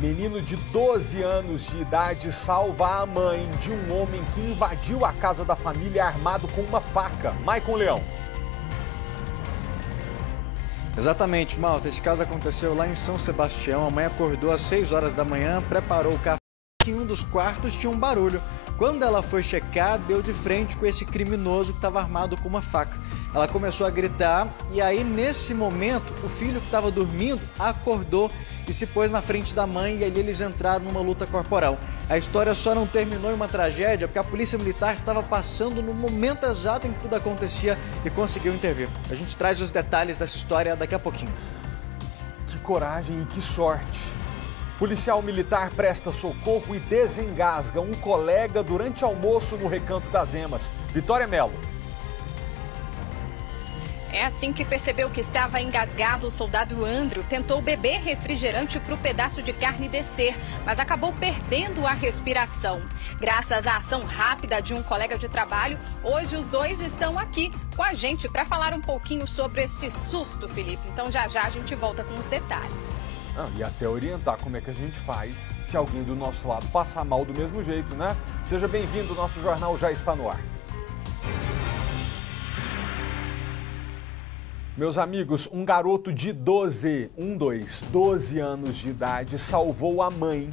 Menino de 12 anos de idade salva a mãe de um homem que invadiu a casa da família armado com uma faca. Maicon Leão. Exatamente, Malta. Esse caso aconteceu lá em São Sebastião. A mãe acordou às 6 horas da manhã, preparou o café e em um dos quartos tinha um barulho. Quando ela foi checar, deu de frente com esse criminoso que estava armado com uma faca. Ela começou a gritar e aí, nesse momento, o filho que estava dormindo acordou e se pôs na frente da mãe e ali eles entraram numa luta corporal. A história só não terminou em uma tragédia porque a polícia militar estava passando no momento exato em que tudo acontecia e conseguiu intervir. A gente traz os detalhes dessa história daqui a pouquinho. Que coragem e que sorte! Policial militar presta socorro e desengasga um colega durante almoço no Recanto das Emas. Vitória Melo. É assim que percebeu que estava engasgado, o soldado Andrew tentou beber refrigerante para o pedaço de carne descer, mas acabou perdendo a respiração. Graças à ação rápida de um colega de trabalho, hoje os dois estão aqui com a gente para falar um pouquinho sobre esse susto, Felipe. Então já já a gente volta com os detalhes. E até orientar como é que a gente faz se alguém do nosso lado passar mal do mesmo jeito, né? Seja bem-vindo, o nosso jornal já está no ar. Meus amigos, um garoto de 12 anos de idade salvou a mãe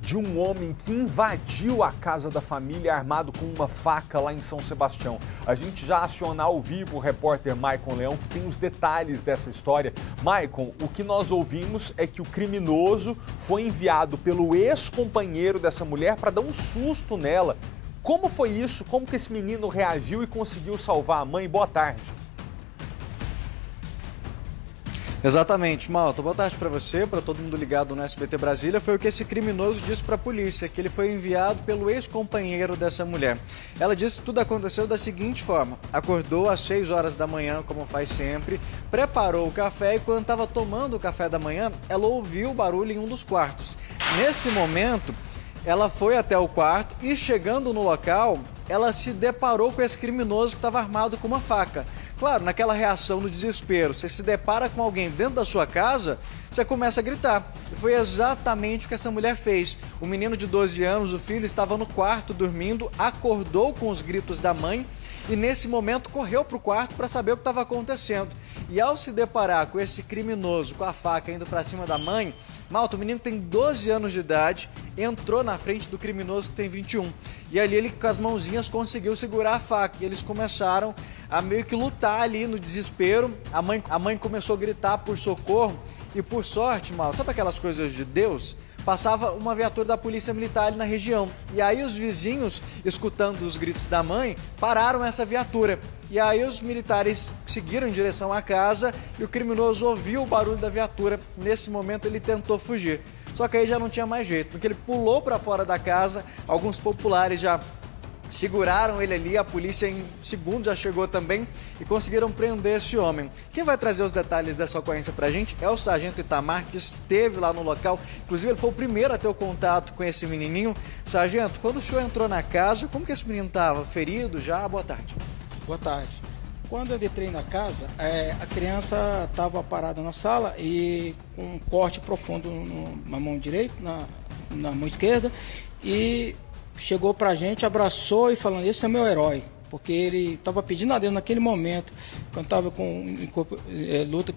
de um homem que invadiu a casa da família armado com uma faca lá em São Sebastião. A gente já aciona ao vivo o repórter Maicon Leão, que tem os detalhes dessa história. Maicon, o que nós ouvimos é que o criminoso foi enviado pelo ex-companheiro dessa mulher para dar um susto nela. Como foi isso? Como que esse menino reagiu e conseguiu salvar a mãe? Boa tarde. Exatamente, Malta. Boa tarde para você, para todo mundo ligado no SBT Brasília. Foi o que esse criminoso disse para a polícia, que ele foi enviado pelo ex-companheiro dessa mulher. Ela disse que tudo aconteceu da seguinte forma: acordou às 6 horas da manhã, como faz sempre, preparou o café e quando estava tomando o café da manhã, ela ouviu o barulho em um dos quartos. Nesse momento, ela foi até o quarto e, chegando no local, ela se deparou com esse criminoso que estava armado com uma faca. Claro, naquela reação do desespero, você se depara com alguém dentro da sua casa, você começa a gritar. E foi exatamente o que essa mulher fez. O menino de 12 anos, o filho, estava no quarto dormindo, acordou com os gritos da mãe e nesse momento correu para o quarto para saber o que estava acontecendo. E ao se deparar com esse criminoso com a faca indo para cima da mãe, Malta, o menino tem 12 anos de idade, entrou na frente do criminoso que tem 21. E ali ele com as mãozinhas conseguiu segurar a faca e eles começaram a meio que lutar ali no desespero. A mãe começou a gritar por socorro e por sorte, Malta, sabe aquelas coisas de Deus? Passava uma viatura da polícia militar ali na região. E aí os vizinhos, escutando os gritos da mãe, pararam essa viatura. E aí os militares seguiram em direção à casa e o criminoso ouviu o barulho da viatura. Nesse momento ele tentou fugir. Só que aí já não tinha mais jeito, porque ele pulou para fora da casa, alguns populares já seguraram ele ali, a polícia em segundos já chegou também e conseguiram prender esse homem. Quem vai trazer os detalhes dessa ocorrência pra gente é o sargento Itamar, que esteve lá no local. Inclusive, ele foi o primeiro a ter o contato com esse menininho. Sargento, quando o senhor entrou na casa, como que esse menino estava? Ferido já? Boa tarde. Boa tarde. Quando eu entrei na casa, a criança estava parada na sala e com um corte profundo na mão direita, na mão esquerda, e chegou pra gente, abraçou e falando: esse é meu herói, porque ele estava pedindo a Deus naquele momento, quando estava luta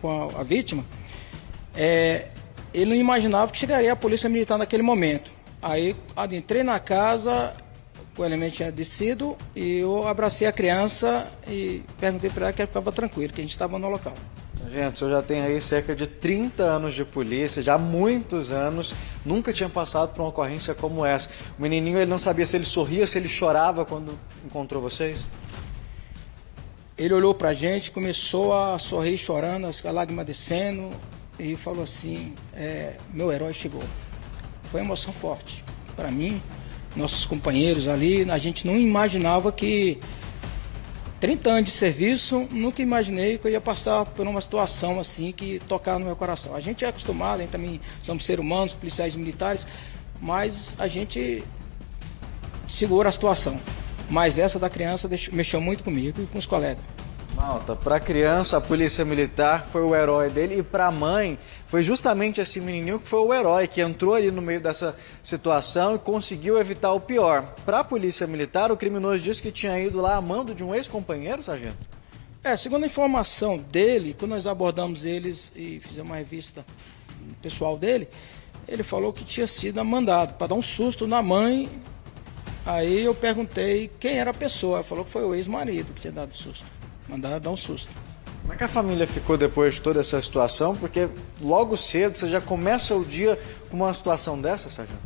com a vítima, ele não imaginava que chegaria a polícia militar naquele momento. Aí entrei na casa, o elemento tinha descido e eu abracei a criança e perguntei para ela que ela ficava tranquila, que a gente estava no local. Gente, o senhor já tem aí cerca de 30 anos de polícia, já há muitos anos, nunca tinha passado por uma ocorrência como essa. O menininho, ele não sabia se ele sorria, se ele chorava quando encontrou vocês? Ele olhou pra gente, começou a sorrir chorando, a lágrima descendo e falou assim: meu herói chegou. Foi uma emoção forte para mim, nossos companheiros ali. A gente não imaginava que 30 anos de serviço, nunca imaginei que eu ia passar por uma situação assim que tocava no meu coração. A gente é acostumado, a gente também somos seres humanos, policiais militares, mas a gente segura a situação. Mas essa da criança mexeu muito comigo e com os colegas. Malta, para a criança, a polícia militar foi o herói dele, e para a mãe, foi justamente esse menininho que foi o herói, que entrou ali no meio dessa situação e conseguiu evitar o pior. Para a polícia militar, o criminoso disse que tinha ido lá a mando de um ex-companheiro, sargento? Segundo a informação dele, quando nós abordamos eles e fizemos uma revista pessoal dele, ele falou que tinha sido mandado para dar um susto na mãe. Aí eu perguntei quem era a pessoa, ele falou que foi o ex-marido que tinha dado susto. Mandar dar um susto. Como é que a família ficou depois de toda essa situação? Porque logo cedo você já começa o dia com uma situação dessa, sargento?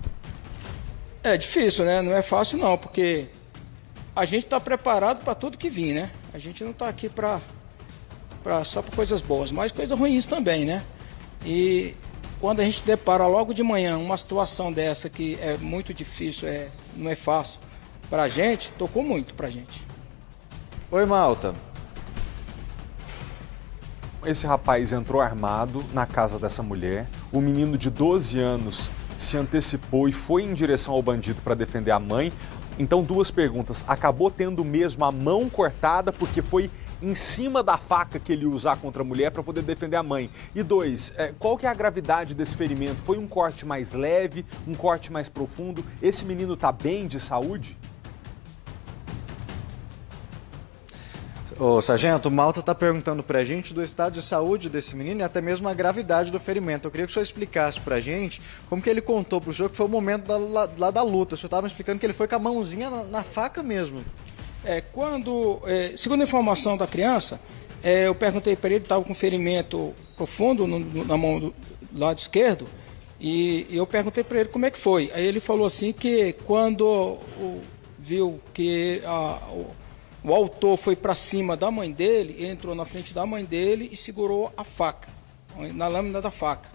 É difícil, né? Não é fácil não, porque a gente está preparado para tudo que vir, né? A gente não está aqui só para coisas boas, mas coisas ruins também, né? E quando a gente depara logo de manhã uma situação dessa que é muito difícil, não é fácil para a gente, tocou muito para a gente. Oi, Malta. Esse rapaz entrou armado na casa dessa mulher. O menino de 12 anos se antecipou e foi em direção ao bandido para defender a mãe. Então, duas perguntas. Acabou tendo mesmo a mão cortada porque foi em cima da faca que ele ia usar contra a mulher para poder defender a mãe? E dois, qual que é a gravidade desse ferimento? Foi um corte mais leve, um corte mais profundo? Esse menino está bem de saúde? Ô, sargento, o Malta está perguntando para a gente do estado de saúde desse menino e até mesmo a gravidade do ferimento. Eu queria que o senhor explicasse para a gente como que ele contou para o senhor que foi o momento lá da luta. O senhor estava me explicando que ele foi com a mãozinha na faca mesmo. Segundo a informação da criança, eu perguntei para ele, estava com ferimento profundo na mão do lado esquerdo, e eu perguntei para ele como é que foi. Aí ele falou assim que quando viu que o autor foi para cima da mãe dele, ele entrou na frente da mãe dele e segurou a faca, na lâmina da faca.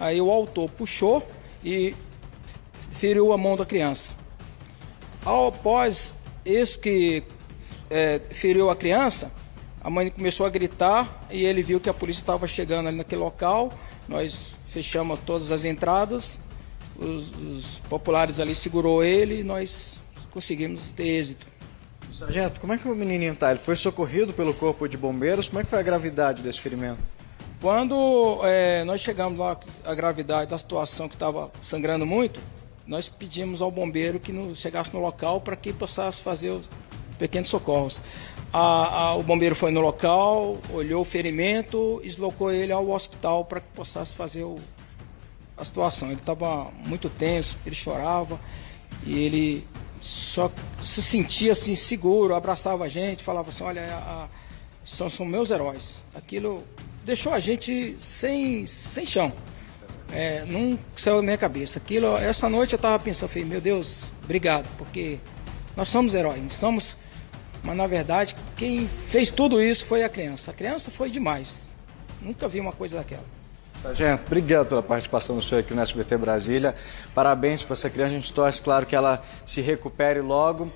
Aí o autor puxou e feriu a mão da criança. Após isso que feriu a criança, a mãe começou a gritar e ele viu que a polícia estava chegando ali naquele local. Nós fechamos todas as entradas, os populares ali segurou ele e nós conseguimos ter êxito. Sargento, como é que o menininho está? Ele foi socorrido pelo corpo de bombeiros? Como é que foi a gravidade desse ferimento? Quando nós chegamos lá, a gravidade da situação que estava sangrando muito, nós pedimos ao bombeiro que chegasse no local para que passasse fazer os pequenos socorros. O bombeiro foi no local, olhou o ferimento, deslocou ele ao hospital para que passasse fazer a situação. Ele estava muito tenso, ele chorava e ele só se sentia assim seguro, abraçava a gente, falava assim, olha, são meus heróis. Aquilo deixou a gente sem chão. Não saiu da minha cabeça. Essa noite eu estava pensando, falei, meu Deus, obrigado, porque nós somos heróis, mas na verdade quem fez tudo isso foi a criança. A criança foi demais. Nunca vi uma coisa daquela. Sargento, obrigado pela participação do senhor aqui no SBT Brasília. Parabéns para essa criança, a gente torce, claro, que ela se recupere logo.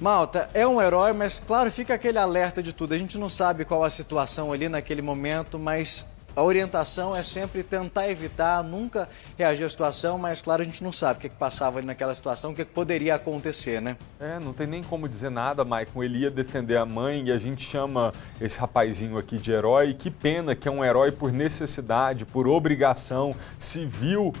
Malta, é um herói, mas claro, fica aquele alerta de tudo. A gente não sabe qual a situação ali naquele momento, mas a orientação é sempre tentar evitar, nunca reagir à situação, mas claro, a gente não sabe o que passava ali naquela situação, o que poderia acontecer, né? Não tem nem como dizer nada, Maicon. Ele ia defender a mãe e a gente chama esse rapazinho aqui de herói. Que pena que é um herói por necessidade, por obrigação, se viu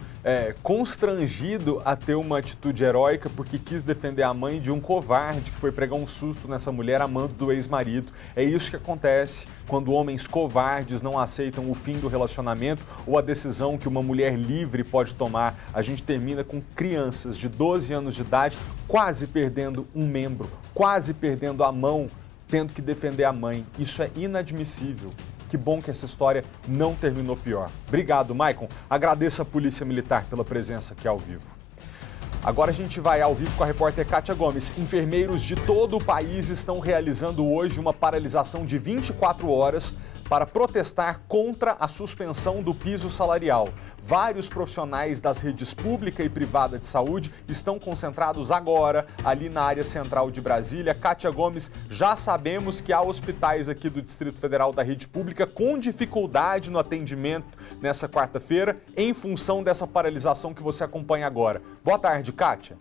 constrangido a ter uma atitude heróica porque quis defender a mãe de um covarde que foi pregar um susto nessa mulher amando do ex-marido. É isso que acontece quando homens covardes não aceitam o fim do relacionamento ou a decisão que uma mulher livre pode tomar. A gente termina com crianças de 12 anos de idade quase perdendo um membro, quase perdendo a mão, tendo que defender a mãe. Isso é inadmissível. Que bom que essa história não terminou pior. Obrigado, Maicon. Agradeço a Polícia Militar pela presença aqui ao vivo. Agora a gente vai ao vivo com a repórter Kátia Gomes. Enfermeiros de todo o país estão realizando hoje uma paralisação de 24 horas para protestar contra a suspensão do piso salarial. Vários profissionais das redes pública e privada de saúde estão concentrados agora ali na área central de Brasília. Kátia Gomes, já sabemos que há hospitais aqui do Distrito Federal da rede pública com dificuldade no atendimento nessa quarta-feira em função dessa paralisação que você acompanha agora. Boa tarde, Kátia.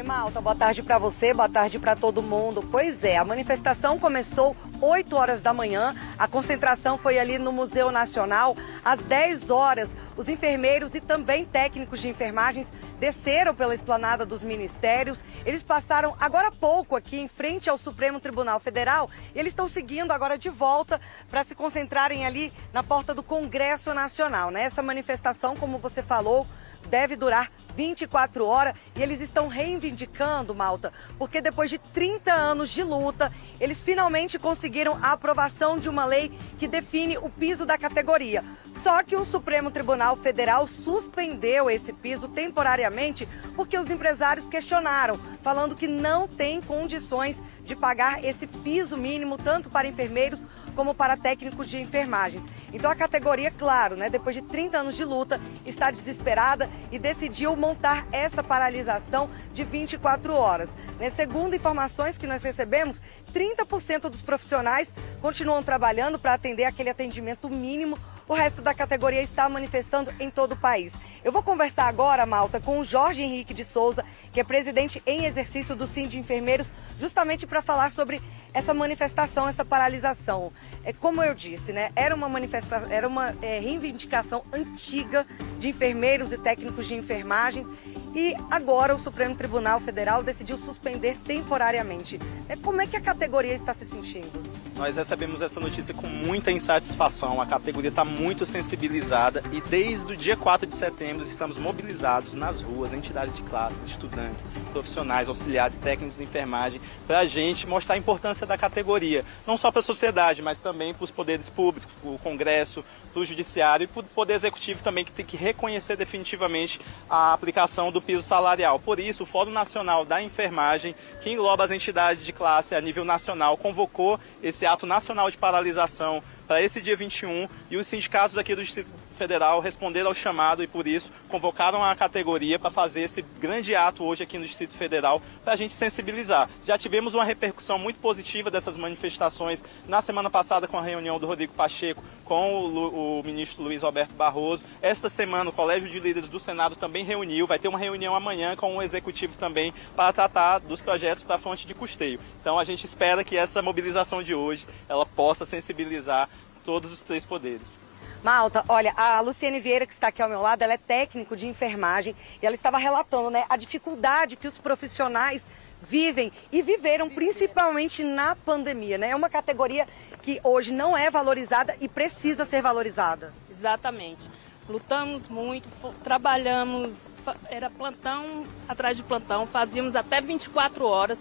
Oi, Malta, boa tarde para você, boa tarde para todo mundo. Pois é, a manifestação começou 8 horas da manhã, a concentração foi ali no Museu Nacional. Às 10 horas, os enfermeiros e também técnicos de enfermagens desceram pela esplanada dos ministérios. Eles passaram agora há pouco aqui em frente ao Supremo Tribunal Federal e eles estão seguindo agora de volta para se concentrarem ali na porta do Congresso Nacional, né? Essa manifestação, como você falou, deve durar 24 horas e eles estão reivindicando, Malta, porque depois de 30 anos de luta, eles finalmente conseguiram a aprovação de uma lei que define o piso da categoria. Só que o Supremo Tribunal Federal suspendeu esse piso temporariamente porque os empresários questionaram, falando que não tem condições de pagar esse piso mínimo tanto para enfermeiros como para técnicos de enfermagens. Então a categoria, claro, né, depois de 30 anos de luta, está desesperada e decidiu montar essa paralisação de 24 horas. Né, segundo informações que nós recebemos, 30% dos profissionais continuam trabalhando para atender aquele atendimento mínimo. O resto da categoria está manifestando em todo o país. Eu vou conversar agora, Malta, com o Jorge Henrique de Souza, que é presidente em exercício do Sindicato de Enfermeiros, justamente para falar sobre essa manifestação, essa paralisação. Como eu disse, né, era uma reivindicação antiga de enfermeiros e técnicos de enfermagem e agora o Supremo Tribunal Federal decidiu suspender temporariamente. Como é que a categoria está se sentindo? Nós recebemos essa notícia com muita insatisfação, a categoria está muito sensibilizada e desde o dia 4 de setembro estamos mobilizados nas ruas, entidades de classes, estudantes, profissionais, auxiliares, técnicos de enfermagem, para a gente mostrar a importância da categoria, não só para a sociedade, mas também para os poderes públicos, para o Congresso, para o Judiciário e para o Poder Executivo também, que tem que reconhecer definitivamente a aplicação do piso salarial. Por isso, o Fórum Nacional da Enfermagem, que engloba as entidades de classe a nível nacional, convocou esse ato nacional de paralisação para esse dia 21 e os sindicatos aqui do Distrito Federal responderam ao chamado e, por isso, convocaram a categoria para fazer esse grande ato hoje aqui no Distrito Federal para a gente sensibilizar. Já tivemos uma repercussão muito positiva dessas manifestações na semana passada com a reunião do Rodrigo Pacheco com o ministro Luiz Roberto Barroso. Esta semana o Colégio de Líderes do Senado também reuniu, vai ter uma reunião amanhã com o Executivo também para tratar dos projetos para a fonte de custeio. Então a gente espera que essa mobilização de hoje ela possa sensibilizar todos os três poderes. Malta, olha, a Luciene Vieira, que está aqui ao meu lado, ela é técnico de enfermagem e ela estava relatando, né, a dificuldade que os profissionais vivem e viveram principalmente na pandemia, né? É uma categoria que hoje não é valorizada e precisa ser valorizada. Exatamente. Lutamos muito, trabalhamos, era plantão atrás de plantão, fazíamos até 24 horas,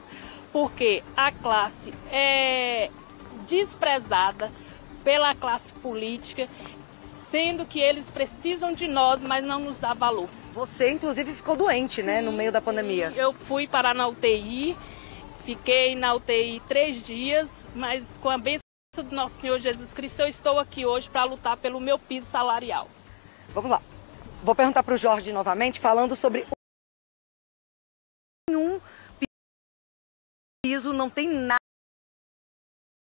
porque a classe é desprezada pela classe política, sendo que eles precisam de nós, mas não nos dá valor. Você, inclusive, ficou doente, né, no meio da pandemia. Eu fui parar na UTI, fiquei na UTI 3 dias, mas com a bênção do nosso Senhor Jesus Cristo, eu estou aqui hoje para lutar pelo meu piso salarial. Vamos lá. Vou perguntar para o Jorge novamente, falando sobre nenhum piso, não tem nada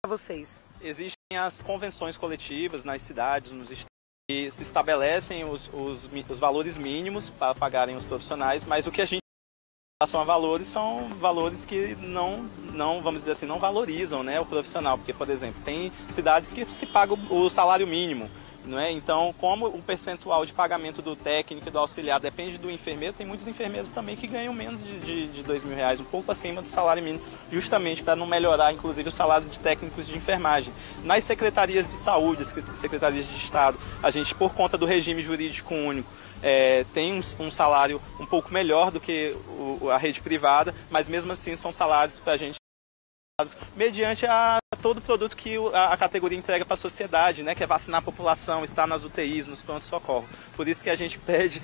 para vocês. Existem as convenções coletivas nas cidades, nos estados, e se estabelecem os valores mínimos para pagarem os profissionais, mas o que a gente em relação a valores são valores que não vamos dizer assim, não valorizam, né, o profissional, porque, por exemplo, tem cidades que se paga o salário mínimo, não é? Então, como o percentual de pagamento do técnico e do auxiliar depende do enfermeiro, tem muitos enfermeiros também que ganham menos de R$2.000, um pouco acima do salário mínimo, justamente para não melhorar, inclusive, os salários de técnicos de enfermagem. Nas secretarias de saúde, secretarias de Estado, a gente, por conta do regime jurídico único, tem um salário um pouco melhor do que a rede privada, mas mesmo assim são salários para a gente mediante todo o produto que a categoria entrega para a sociedade, né, que é vacinar a população, estar nas UTIs, nos prontos-socorro. Por isso que a gente pede,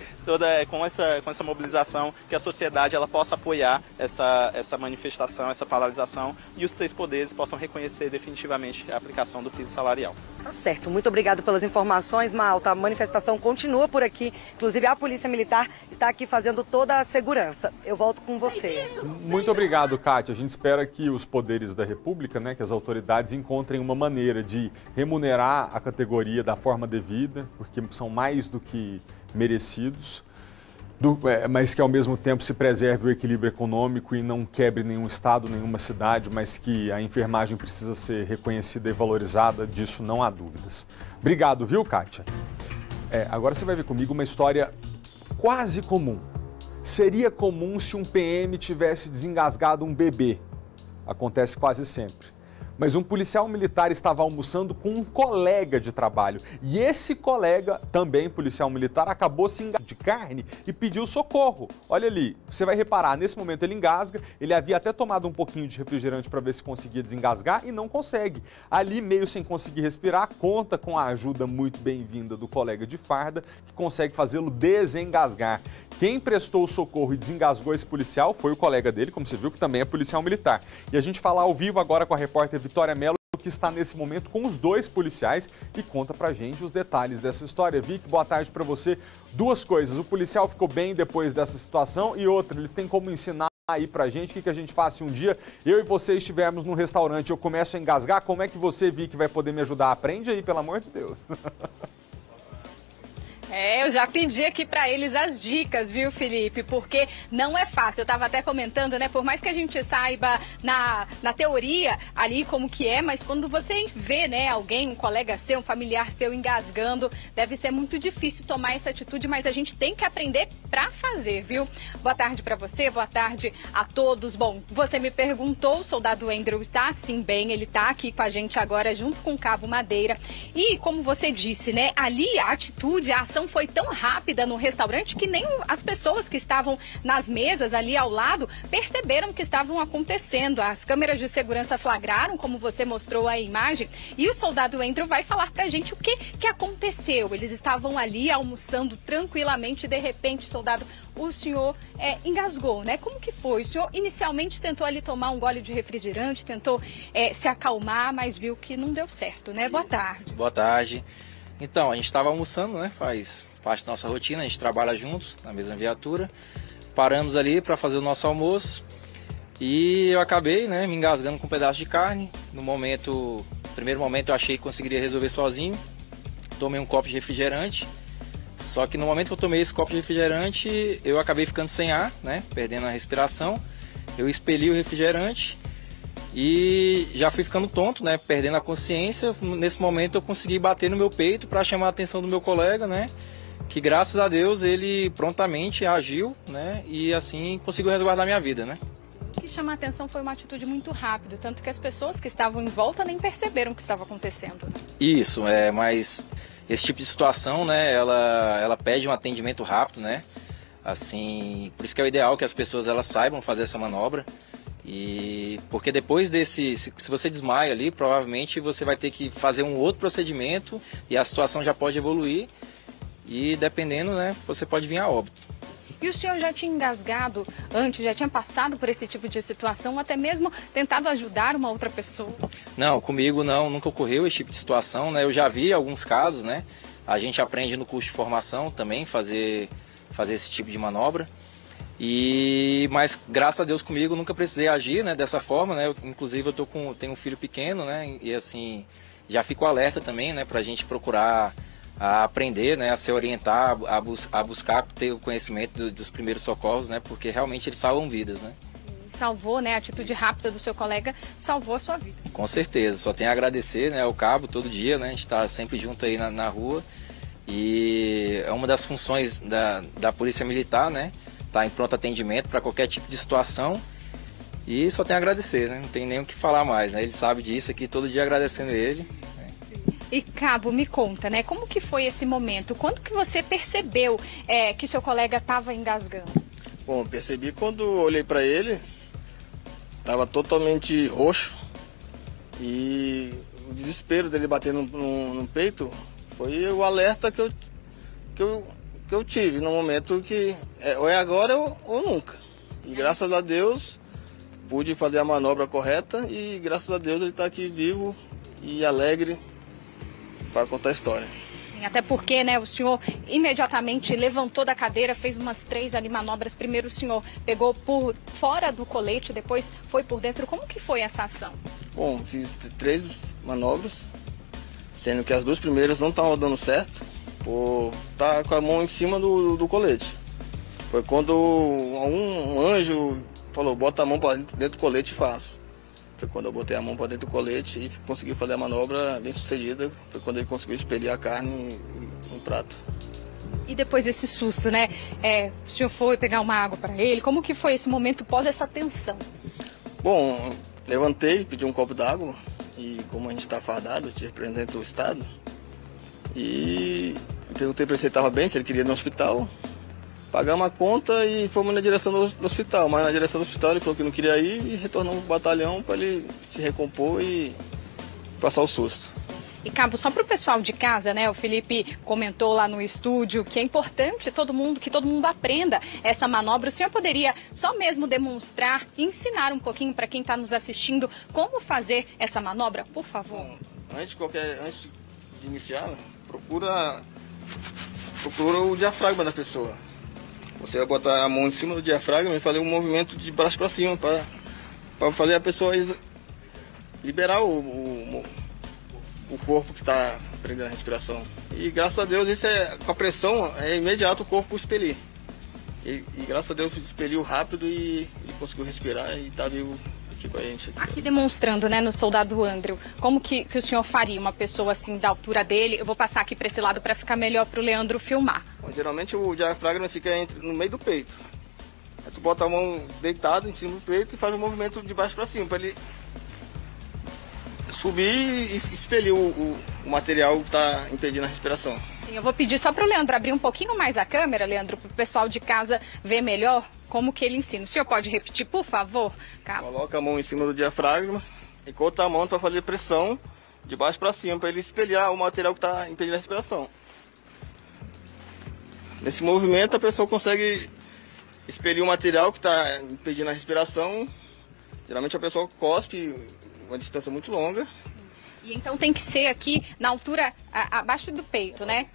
com essa mobilização, que a sociedade ela possa apoiar essa manifestação, essa paralisação, e os três poderes possam reconhecer definitivamente a aplicação do piso salarial. Tá certo, muito obrigado pelas informações, Malta. A manifestação continua por aqui, inclusive a Polícia Militar está aqui fazendo toda a segurança. Eu volto com você. Muito obrigado, Kátia. A gente espera que os poderes da República, né, que as autoridades encontrem uma maneira de remunerar a categoria da forma devida, porque são mais do que merecidos. Mas que ao mesmo tempo se preserve o equilíbrio econômico e não quebre nenhum estado, nenhuma cidade, mas que a enfermagem precisa ser reconhecida e valorizada, disso não há dúvidas. Obrigado, viu, Kátia? Agora você vai ver comigo uma história quase comum. Seria comum se um PM tivesse desengasgado um bebê. Acontece quase sempre. Mas um policial militar estava almoçando com um colega de trabalho. E esse colega, também policial militar, acabou se engasgando de carne e pediu socorro. Olha ali, você vai reparar, nesse momento ele engasga, ele havia até tomado um pouquinho de refrigerante para ver se conseguia desengasgar e não consegue. Ali, meio sem conseguir respirar, conta com a ajuda muito bem-vinda do colega de farda, que consegue fazê-lo desengasgar. Quem prestou o socorro e desengasgou esse policial foi o colega dele, como você viu, que também é policial militar. E a gente fala ao vivo agora com a repórter Vitória Mello, que está nesse momento com os dois policiais e conta pra gente os detalhes dessa história. Vic, boa tarde pra você. Duas coisas, o policial ficou bem depois dessa situação e outra, eles têm como ensinar aí pra gente o que a gente faz se um dia eu e você estivermos num restaurante e eu começo a engasgar, como é que você, Vic, vai poder me ajudar? Aprende aí, pelo amor de Deus. Eu já pedi aqui para eles as dicas, viu, Felipe? Porque não é fácil. Eu estava até comentando, né? Por mais que a gente saiba na teoria ali como que é, mas quando você vê, né, alguém, um colega seu, um familiar seu engasgando, deve ser muito difícil tomar essa atitude, mas a gente tem que aprender para fazer, viu? Boa tarde para você, boa tarde a todos. Bom, você me perguntou, o soldado Andrew está sim bem, ele está aqui com a gente agora junto com o Cabo Madeira. E como você disse, né, ali a atitude, a ação foi tão rápida no restaurante que nem as pessoas que estavam nas mesas ali ao lado perceberam o que estavam acontecendo. As câmeras de segurança flagraram, como você mostrou a imagem, e o soldado Andrew vai falar pra gente o que aconteceu. Eles estavam ali almoçando tranquilamente e de repente, soldado, o senhor engasgou, né? Como que foi? O senhor inicialmente tentou ali tomar um gole de refrigerante, tentou se acalmar, mas viu que não deu certo, né? Boa tarde. Boa tarde. Então, a gente estava almoçando, né? Faz parte da nossa rotina, a gente trabalha juntos na mesma viatura. Paramos ali para fazer o nosso almoço e eu acabei, né, me engasgando com um pedaço de carne. No primeiro momento eu achei que conseguiria resolver sozinho. Tomei um copo de refrigerante. Só que no momento que eu tomei esse copo de refrigerante, eu acabei ficando sem ar, né, perdendo a respiração. Eu expeli o refrigerante e já fui ficando tonto, né, perdendo a consciência. Nesse momento eu consegui bater no meu peito para chamar a atenção do meu colega, né, que graças a Deus ele prontamente agiu, né, e assim conseguiu resguardar minha vida, né. O que chama a atenção foi uma atitude muito rápida, tanto que as pessoas que estavam em volta nem perceberam o que estava acontecendo. Isso, mas esse tipo de situação, né, ela pede um atendimento rápido, né, assim, por isso que é o ideal que as pessoas elas saibam fazer essa manobra. E porque depois se você desmaia ali, provavelmente você vai ter que fazer um outro procedimento e a situação já pode evoluir e dependendo, né, você pode vir a óbito. E o senhor já tinha engasgado antes, já tinha passado por esse tipo de situação, ou até mesmo tentado ajudar uma outra pessoa? Não, comigo não, nunca ocorreu esse tipo de situação, né? Eu já vi alguns casos, né? A gente aprende no curso de formação também fazer esse tipo de manobra. Mas graças a Deus comigo nunca precisei agir, né, dessa forma, né? Inclusive eu tenho um filho pequeno, né? E assim já fico alerta também, né, para a gente procurar a aprender, né, a se orientar, a buscar ter o conhecimento dos primeiros socorros, né? Porque realmente eles salvam vidas, né? Salvou, né? A atitude rápida do seu colega salvou a sua vida. Com certeza. Só tenho a agradecer, né, ao Cabo todo dia, né? A gente está sempre junto aí na rua e é uma das funções da Polícia Militar, né? Tá em pronto atendimento para qualquer tipo de situação e só tenho a agradecer, né? Não tem nem o que falar mais, né? Ele sabe disso aqui, todo dia agradecendo ele. Né? E Cabo, me conta, né? Como que foi esse momento? Quando que você percebeu que seu colega estava engasgando? Bom, percebi quando olhei para ele, estava totalmente roxo e o desespero dele bater no peito foi o alerta que eu tive no momento que ou é agora ou nunca. E graças a Deus pude fazer a manobra correta e graças a Deus ele está aqui vivo e alegre para contar a história. Sim, até porque, né, o senhor imediatamente levantou da cadeira, fez umas 3 ali manobras. Primeiro o senhor pegou por fora do colete, depois foi por dentro. Como que foi essa ação? Bom, fiz 3 manobras, sendo que as 2 primeiras não estavam dando certo. Por estar com a mão em cima do colete. Foi quando um anjo falou, bota a mão para dentro do colete e faz. Foi quando eu botei a mão para dentro do colete e consegui fazer a manobra bem sucedida. Foi quando ele conseguiu expelir a carne no prato. E depois desse susto, né? O senhor foi pegar uma água para ele? Como que foi esse momento pós essa tensão? Bom, levantei, pedi um copo d'água e como a gente está fardado, eu te represento o estado. E perguntei para ele se ele estava bem, se ele queria ir no hospital. Pagamos a conta e fomos na direção do hospital. Mas na direção do hospital ele falou que não queria ir e retornamos para o batalhão para ele se recompor e passar o susto. E, Cabo, só para o pessoal de casa, né? O Felipe comentou lá no estúdio que é importante que todo mundo aprenda essa manobra. O senhor poderia só mesmo demonstrar e ensinar um pouquinho para quem está nos assistindo como fazer essa manobra, por favor? Bom, antes de iniciar, procura o diafragma da pessoa. Você vai botar a mão em cima do diafragma e fazer um movimento de braço para cima para fazer a pessoa liberar o corpo que está prendendo a respiração. E graças a Deus, com a pressão, é imediato o corpo expelir. E graças a Deus expeliu rápido e ele conseguiu respirar e está vivo aqui com a gente. Aqui demonstrando, né, no soldado Andrew, como que o senhor faria uma pessoa assim da altura dele? Eu vou passar aqui para esse lado para ficar melhor para o Leandro filmar. Bom, geralmente o diafragma fica no meio do peito. Aí tu bota a mão deitada em cima do peito e faz um movimento de baixo para cima, para ele subir e expelir o material que está impedindo a respiração. Sim, eu vou pedir só para o Leandro abrir um pouquinho mais a câmera, Leandro, para o pessoal de casa ver melhor como que ele ensina. O senhor pode repetir, por favor? Cabo. Coloca a mão em cima do diafragma e com a outra mão tu vai fazer pressão de baixo para cima para ele espelhar o material que está impedindo a respiração. Nesse movimento a pessoa consegue expelir o material que está impedindo a respiração. Geralmente a pessoa cospe uma distância muito longa. E então tem que ser aqui na altura abaixo do peito, né?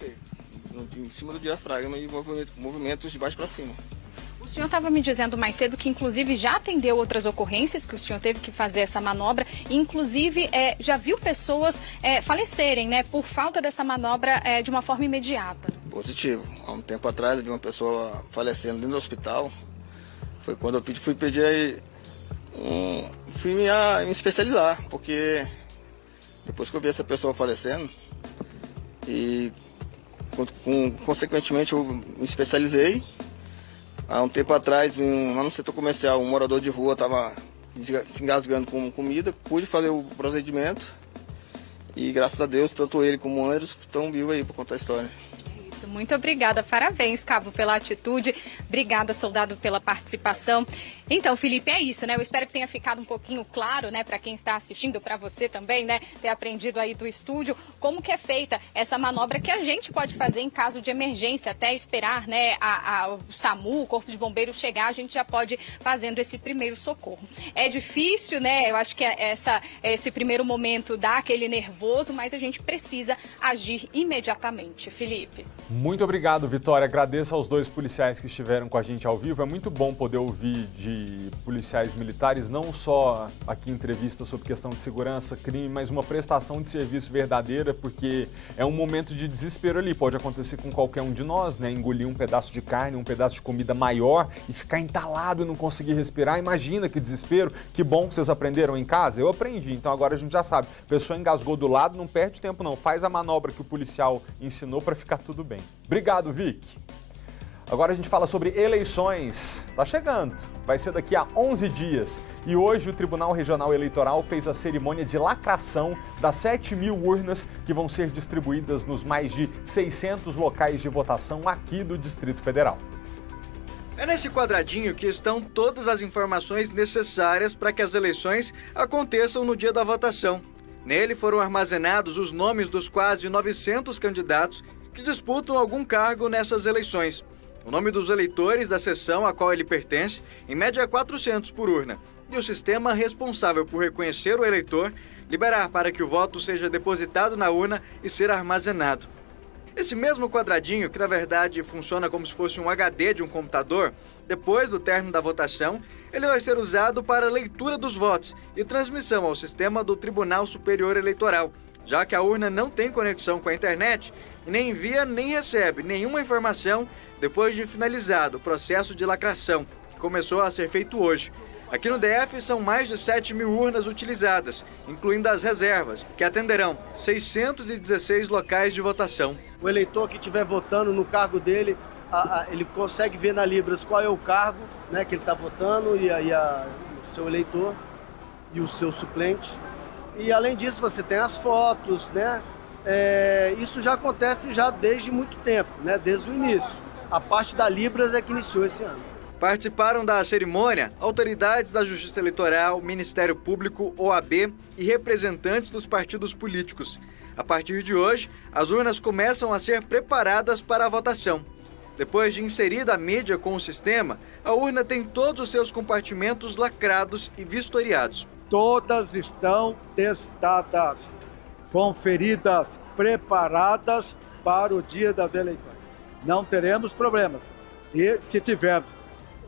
Em cima do diafragma e movimentos de baixo para cima. O senhor estava me dizendo mais cedo que inclusive já atendeu outras ocorrências que o senhor teve que fazer essa manobra e inclusive já viu pessoas falecerem, né, por falta dessa manobra de uma forma imediata. Positivo. Há um tempo atrás eu vi uma pessoa falecendo dentro do hospital. Foi quando eu fui pedir fui me especializar, porque depois que eu vi essa pessoa falecendo e consequentemente eu me especializei. Há um tempo atrás, lá no setor comercial, um morador de rua estava se engasgando com comida, pude fazer o procedimento e graças a Deus, tanto ele como o Anderson estão vivos aí para contar a história. Muito obrigada, parabéns, Cabo, pela atitude, obrigada, soldado, pela participação. Então, Felipe, é isso, né? Eu espero que tenha ficado um pouquinho claro, né, para quem está assistindo, para você também, né, ter aprendido aí do estúdio, como que é feita essa manobra que a gente pode fazer em caso de emergência, até esperar, né, o SAMU, o Corpo de Bombeiros chegar, a gente já pode ir fazendo esse primeiro socorro. É difícil, né? Eu acho que esse primeiro momento dá aquele nervoso, mas a gente precisa agir imediatamente, Felipe. Muito obrigado, Vitória. Agradeço aos dois policiais que estiveram com a gente ao vivo. É muito bom poder ouvir de policiais militares, não só aqui entrevistas sobre questão de segurança, crime, mas uma prestação de serviço verdadeira, porque é um momento de desespero ali. Pode acontecer com qualquer um de nós, né? Engolir um pedaço de carne, um pedaço de comida maior e ficar entalado e não conseguir respirar. Imagina que desespero. Que bom que vocês aprenderam em casa. Eu aprendi, então agora a gente já sabe. A pessoa engasgou do lado, não perde tempo não. Faz a manobra que o policial ensinou para ficar tudo bem. Obrigado, Vic. Agora a gente fala sobre eleições. Tá chegando. Vai ser daqui a 11 dias. E hoje o Tribunal Regional Eleitoral fez a cerimônia de lacração das 7.000 urnas que vão ser distribuídas nos mais de 600 locais de votação aqui do Distrito Federal. É nesse quadradinho que estão todas as informações necessárias para que as eleições aconteçam no dia da votação. Nele foram armazenados os nomes dos quase 900 candidatos que disputam algum cargo nessas eleições. O nome dos eleitores da seção a qual ele pertence, em média 400 por urna. E o sistema responsável por reconhecer o eleitor, liberar para que o voto seja depositado na urna e ser armazenado. Esse mesmo quadradinho, que na verdade funciona como se fosse um HD de um computador, depois do término da votação, ele vai ser usado para leitura dos votos e transmissão ao sistema do Tribunal Superior Eleitoral, já que a urna não tem conexão com a internet e nem envia nem recebe nenhuma informação depois de finalizado o processo de lacração, que começou a ser feito hoje. Aqui no DF são mais de 7 mil urnas utilizadas, incluindo as reservas, que atenderão 616 locais de votação. O eleitor que estiver votando no cargo dele, ele consegue ver na Libras qual é o cargo, né, que ele está votando e o seu eleitor e o seu suplente. E além disso você tem as fotos, né? Isso já acontece já desde muito tempo, né, desde o início. A parte da Libras é que iniciou esse ano. Participaram da cerimônia autoridades da Justiça Eleitoral, Ministério Público, OAB e representantes dos partidos políticos. A partir de hoje, as urnas começam a ser preparadas para a votação. Depois de inserida a mídia com o sistema, a urna tem todos os seus compartimentos lacrados e vistoriados. Todas estão testadas, conferidas, preparadas para o dia das eleições. Não teremos problemas. E se tivermos,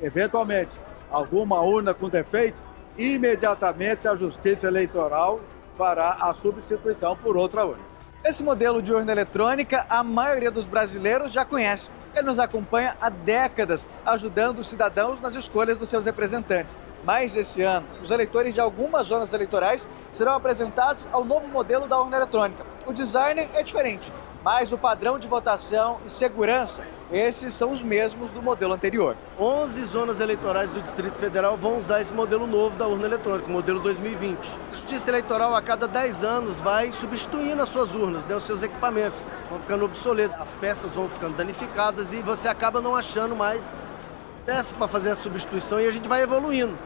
eventualmente, alguma urna com defeito, imediatamente a Justiça Eleitoral fará a substituição por outra urna. Esse modelo de urna eletrônica, a maioria dos brasileiros já conhece. Ele nos acompanha há décadas, ajudando os cidadãos nas escolhas dos seus representantes. Mas esse ano, os eleitores de algumas zonas eleitorais serão apresentados ao novo modelo da urna eletrônica. O design é diferente, mas o padrão de votação e segurança, esses são os mesmos do modelo anterior. 11 zonas eleitorais do Distrito Federal vão usar esse modelo novo da urna eletrônica, o modelo 2020. A Justiça Eleitoral, a cada 10 anos, vai substituindo as suas urnas, né, os seus equipamentos. Vão ficando obsoletos, as peças vão ficando danificadas e você acaba não achando mais peça para fazer a substituição e a gente vai evoluindo.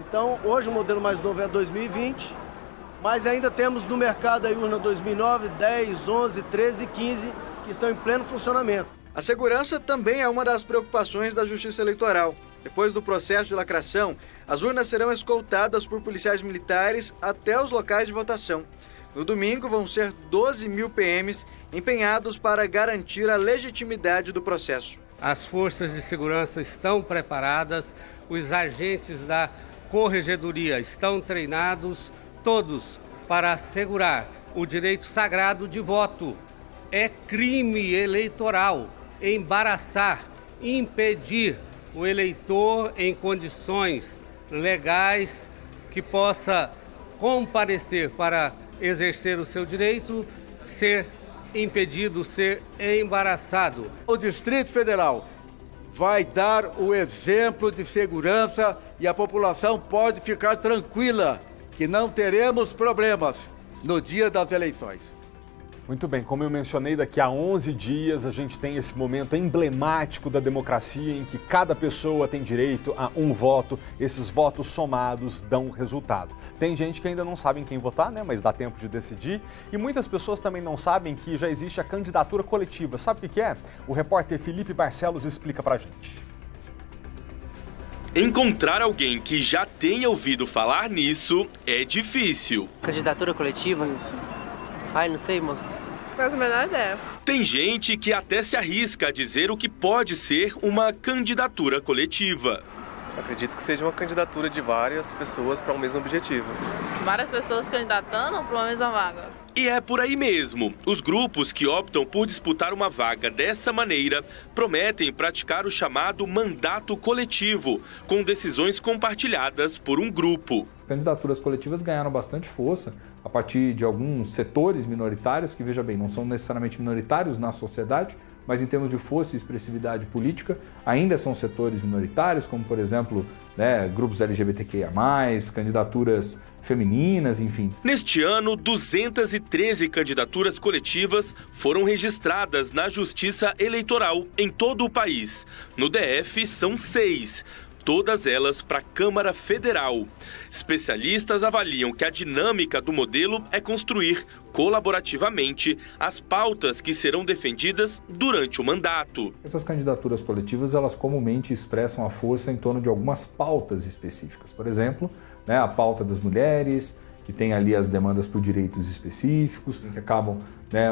Então, hoje o modelo mais novo é 2020, mas ainda temos no mercado a urna 2009, 10, 11, 13 e 15 que estão em pleno funcionamento. A segurança também é uma das preocupações da Justiça Eleitoral. Depois do processo de lacração, as urnas serão escoltadas por policiais militares até os locais de votação. No domingo, vão ser 12 mil PMs empenhados para garantir a legitimidade do processo. As forças de segurança estão preparadas, os agentes da Corregedoria estão treinados, todos para assegurar o direito sagrado de voto. É crime eleitoral embaraçar, impedir o eleitor em condições legais que possa comparecer para exercer o seu direito, ser impedido, ser embaraçado. O Distrito Federal vai dar o exemplo de segurança e a população pode ficar tranquila que não teremos problemas no dia das eleições. Muito bem, como eu mencionei, daqui a 11 dias a gente tem esse momento emblemático da democracia em que cada pessoa tem direito a um voto, esses votos somados dão resultado. Tem gente que ainda não sabe em quem votar, né? Mas dá tempo de decidir. E muitas pessoas também não sabem que já existe a candidatura coletiva. Sabe o que é? O repórter Felipe Barcelos explica pra gente. Encontrar alguém que já tenha ouvido falar nisso é difícil. Candidatura coletiva? Ai, não sei, moço. Faz a menor ideia. Tem gente que até se arrisca a dizer o que pode ser uma candidatura coletiva. Acredito que seja uma candidatura de várias pessoas para um mesmo objetivo. Várias pessoas candidatando para uma mesma vaga. E é por aí mesmo. Os grupos que optam por disputar uma vaga dessa maneira prometem praticar o chamado mandato coletivo, com decisões compartilhadas por um grupo. Candidaturas coletivas ganharam bastante força a partir de alguns setores minoritários, que, veja bem, não são necessariamente minoritários na sociedade, mas em termos de força e expressividade política, ainda são setores minoritários, como, por exemplo, grupos LGBTQIA+, candidaturas femininas, enfim. Neste ano, 213 candidaturas coletivas foram registradas na Justiça Eleitoral em todo o país. No DF, são 6. Todas elas para a Câmara Federal. Especialistas avaliam que a dinâmica do modelo é construir colaborativamente as pautas que serão defendidas durante o mandato. Essas candidaturas coletivas, elas comumente expressam a força em torno de algumas pautas específicas. Por exemplo, a pauta das mulheres, que tem ali as demandas por direitos específicos, que acabam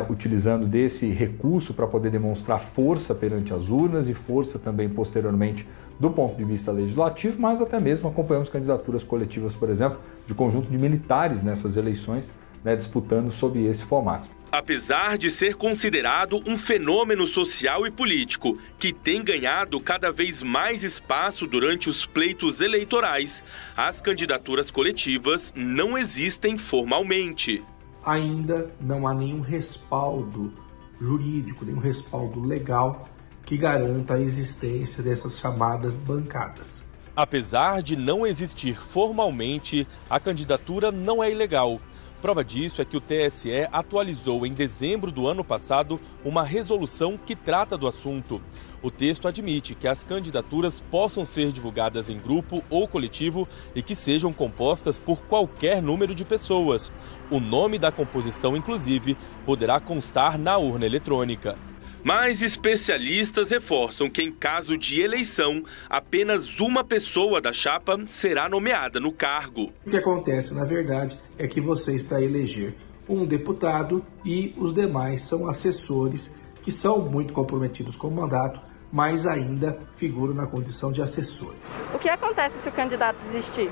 utilizando desse recurso para poder demonstrar força perante as urnas e força também posteriormente do ponto de vista legislativo, mas até mesmo acompanhamos candidaturas coletivas, por exemplo, de conjunto de militares nessas eleições, disputando sob esse formato. Apesar de ser considerado um fenômeno social e político que tem ganhado cada vez mais espaço durante os pleitos eleitorais, as candidaturas coletivas não existem formalmente. Ainda não há nenhum respaldo jurídico, nenhum respaldo legal que garanta a existência dessas chamadas bancadas. Apesar de não existir formalmente, a candidatura não é ilegal. Prova disso é que o TSE atualizou em dezembro do ano passado uma resolução que trata do assunto. O texto admite que as candidaturas possam ser divulgadas em grupo ou coletivo e que sejam compostas por qualquer número de pessoas. O nome da composição, inclusive, poderá constar na urna eletrônica. Mas especialistas reforçam que, em caso de eleição, apenas uma pessoa da chapa será nomeada no cargo. O que acontece, na verdade, é que você está a eleger um deputado e os demais são assessores que são muito comprometidos com o mandato, mas ainda figuram na condição de assessores. O que acontece se o candidato desistir?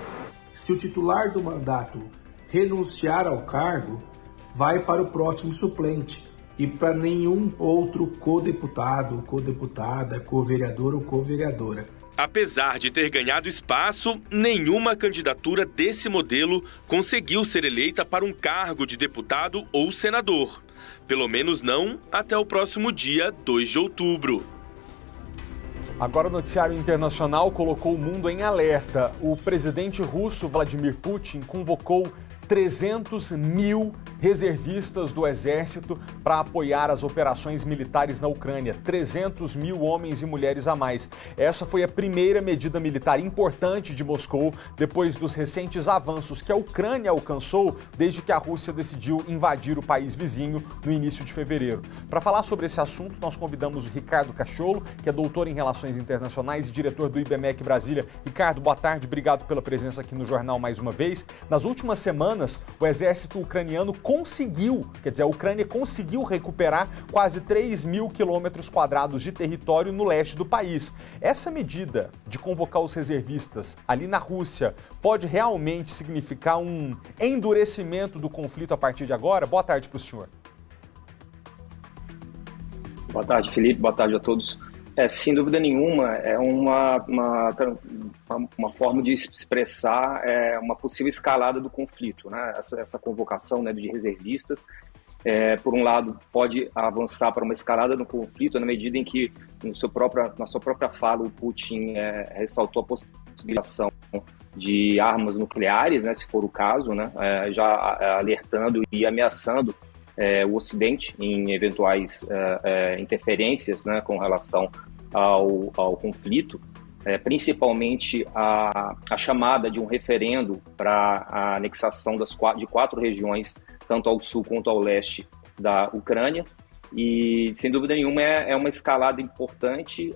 Se o titular do mandato renunciar ao cargo, vai para o próximo suplente. E para nenhum outro co-deputado, co-deputada, co-vereador ou co-vereadora. Apesar de ter ganhado espaço, nenhuma candidatura desse modelo conseguiu ser eleita para um cargo de deputado ou senador. Pelo menos não até o próximo dia 2 de outubro. Agora o noticiário internacional colocou o mundo em alerta. O presidente russo Vladimir Putin convocou 300 mil reservistas do Exército para apoiar as operações militares na Ucrânia. 300 mil homens e mulheres a mais. Essa foi a primeira medida militar importante de Moscou depois dos recentes avanços que a Ucrânia alcançou desde que a Rússia decidiu invadir o país vizinho no início de fevereiro. Para falar sobre esse assunto, nós convidamos o Ricardo Cacholo, que é doutor em Relações Internacionais e diretor do IBMEC Brasília. Ricardo, boa tarde, obrigado pela presença aqui no jornal mais uma vez. Nas últimas semanas, o exército ucraniano a Ucrânia conseguiu recuperar quase 3 mil quilômetros quadrados de território no leste do país. Essa medida de convocar os reservistas ali na Rússia pode realmente significar um endurecimento do conflito a partir de agora? Boa tarde para o senhor. Boa tarde, Felipe. Boa tarde a todos. Sem dúvida nenhuma, é uma forma de expressar uma possível escalada do conflito, né? Essa convocação, né, de reservistas, por um lado, pode avançar para uma escalada do conflito na medida em que, na sua própria fala, o Putin ressaltou a possibilidade de armas nucleares, né, se for o caso, né, já alertando e ameaçando o Ocidente em eventuais interferências, né, com relação ao conflito, principalmente a chamada de um referendo para a anexação de 4 regiões, tanto ao sul quanto ao leste da Ucrânia. E, sem dúvida nenhuma, é uma escalada importante.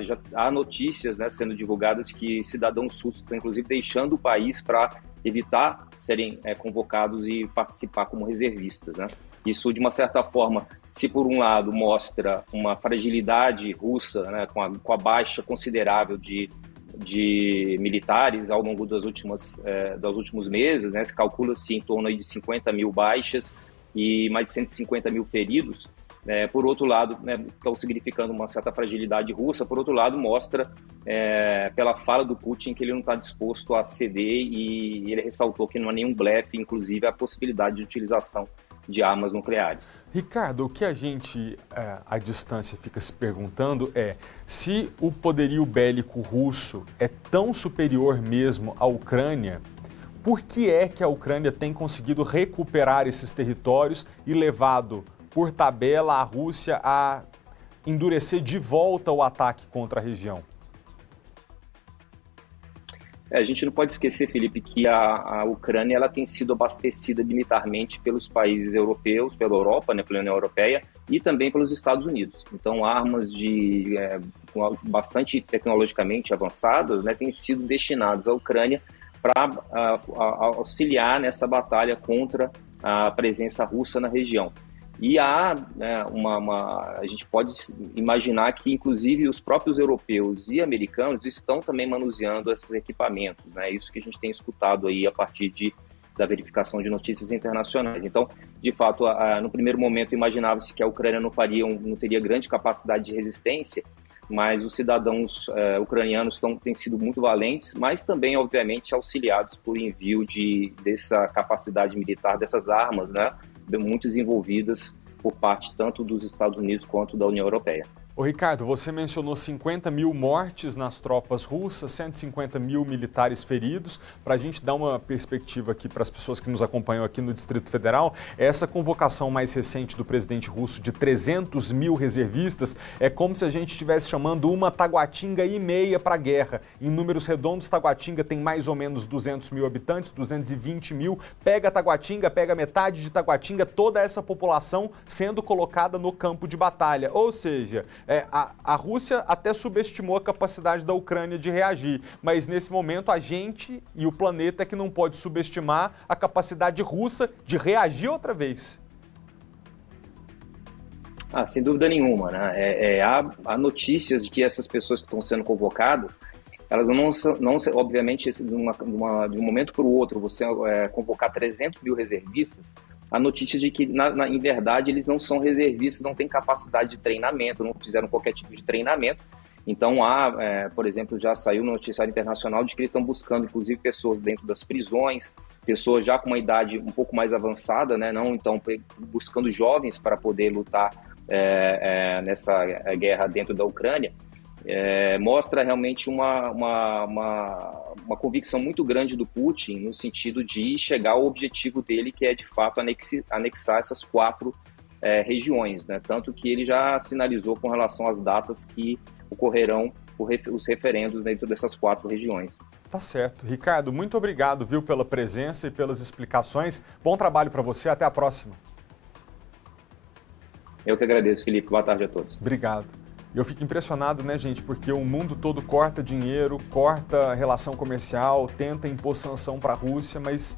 Já há notícias, né, sendo divulgadas que cidadãos russos estão, inclusive, deixando o país para evitar serem convocados e participar como reservistas, né? Isso, de uma certa forma, se por um lado mostra uma fragilidade russa, né, com a baixa considerável de militares ao longo dos últimos meses, né, se calcula-se em torno aí de 50 mil baixas e mais de 150 mil feridos. Por outro lado, né, estão significando uma certa fragilidade russa. Por outro lado, mostra, pela fala do Putin, que ele não está disposto a ceder, e ele ressaltou que não há nenhum blefe, inclusive a possibilidade de utilização de armas nucleares. Ricardo, o que a gente, à distância, fica se perguntando é se o poderio bélico russo é tão superior mesmo à Ucrânia. Por que é que a Ucrânia tem conseguido recuperar esses territórios e levado por tabela a Rússia a endurecer de volta o ataque contra a região? A gente não pode esquecer, Felipe, que a Ucrânia ela tem sido abastecida militarmente pelos países europeus, pela Europa, né, pela União Europeia, e também pelos Estados Unidos. Então, armas bastante tecnologicamente avançadas, né, têm sido destinadas à Ucrânia para auxiliar nessa batalha contra a presença russa na região. E há, né, a gente pode imaginar que, inclusive, os próprios europeus e americanos estão também manuseando esses equipamentos, né? Isso que a gente tem escutado aí a partir de da verificação de notícias internacionais. Então, de fato, no primeiro momento imaginava-se que a Ucrânia não teria grande capacidade de resistência, mas os cidadãos ucranianos têm sido muito valentes, mas também, obviamente, auxiliados por envio dessa capacidade militar, dessas armas, né, muito desenvolvidas por parte tanto dos Estados Unidos quanto da União Europeia. Ô Ricardo, você mencionou 50 mil mortes nas tropas russas, 150 mil militares feridos. Para a gente dar uma perspectiva aqui para as pessoas que nos acompanham aqui no Distrito Federal, essa convocação mais recente do presidente russo de 300 mil reservistas é como se a gente estivesse chamando uma Taguatinga e meia para a guerra. Em números redondos, Taguatinga tem mais ou menos 200 mil habitantes, 220 mil. Pega Taguatinga, pega metade de Taguatinga, toda essa população sendo colocada no campo de batalha. Ou seja, a Rússia até subestimou a capacidade da Ucrânia de reagir, mas nesse momento a gente e o planeta é que não pode subestimar a capacidade russa de reagir outra vez. Sem dúvida nenhuma, né? Há notícias de que essas pessoas que estão sendo convocadas, elas não obviamente, de um momento para o outro, você convocar 300 mil reservistas, a notícia de que, em verdade, eles não são reservistas, não têm capacidade de treinamento, não fizeram qualquer tipo de treinamento. Então, por exemplo, já saiu no noticiário internacional de que eles estão buscando, inclusive, pessoas dentro das prisões, pessoas já com uma idade um pouco mais avançada, né? Não, então, buscando jovens para poder lutar nessa guerra dentro da Ucrânia. Mostra realmente uma convicção muito grande do Putin no sentido de chegar ao objetivo dele, que é de fato anexar essas 4 regiões, né? Tanto que ele já sinalizou com relação às datas que ocorrerão os referendos dentro dessas 4 regiões. Tá certo. Ricardo, muito obrigado, viu, pela presença e pelas explicações. Bom trabalho para você, até a próxima. Eu que agradeço, Felipe. Boa tarde a todos. Obrigado. Eu fico impressionado, né, gente, porque o mundo todo corta dinheiro, corta relação comercial, tenta impor sanção para a Rússia, mas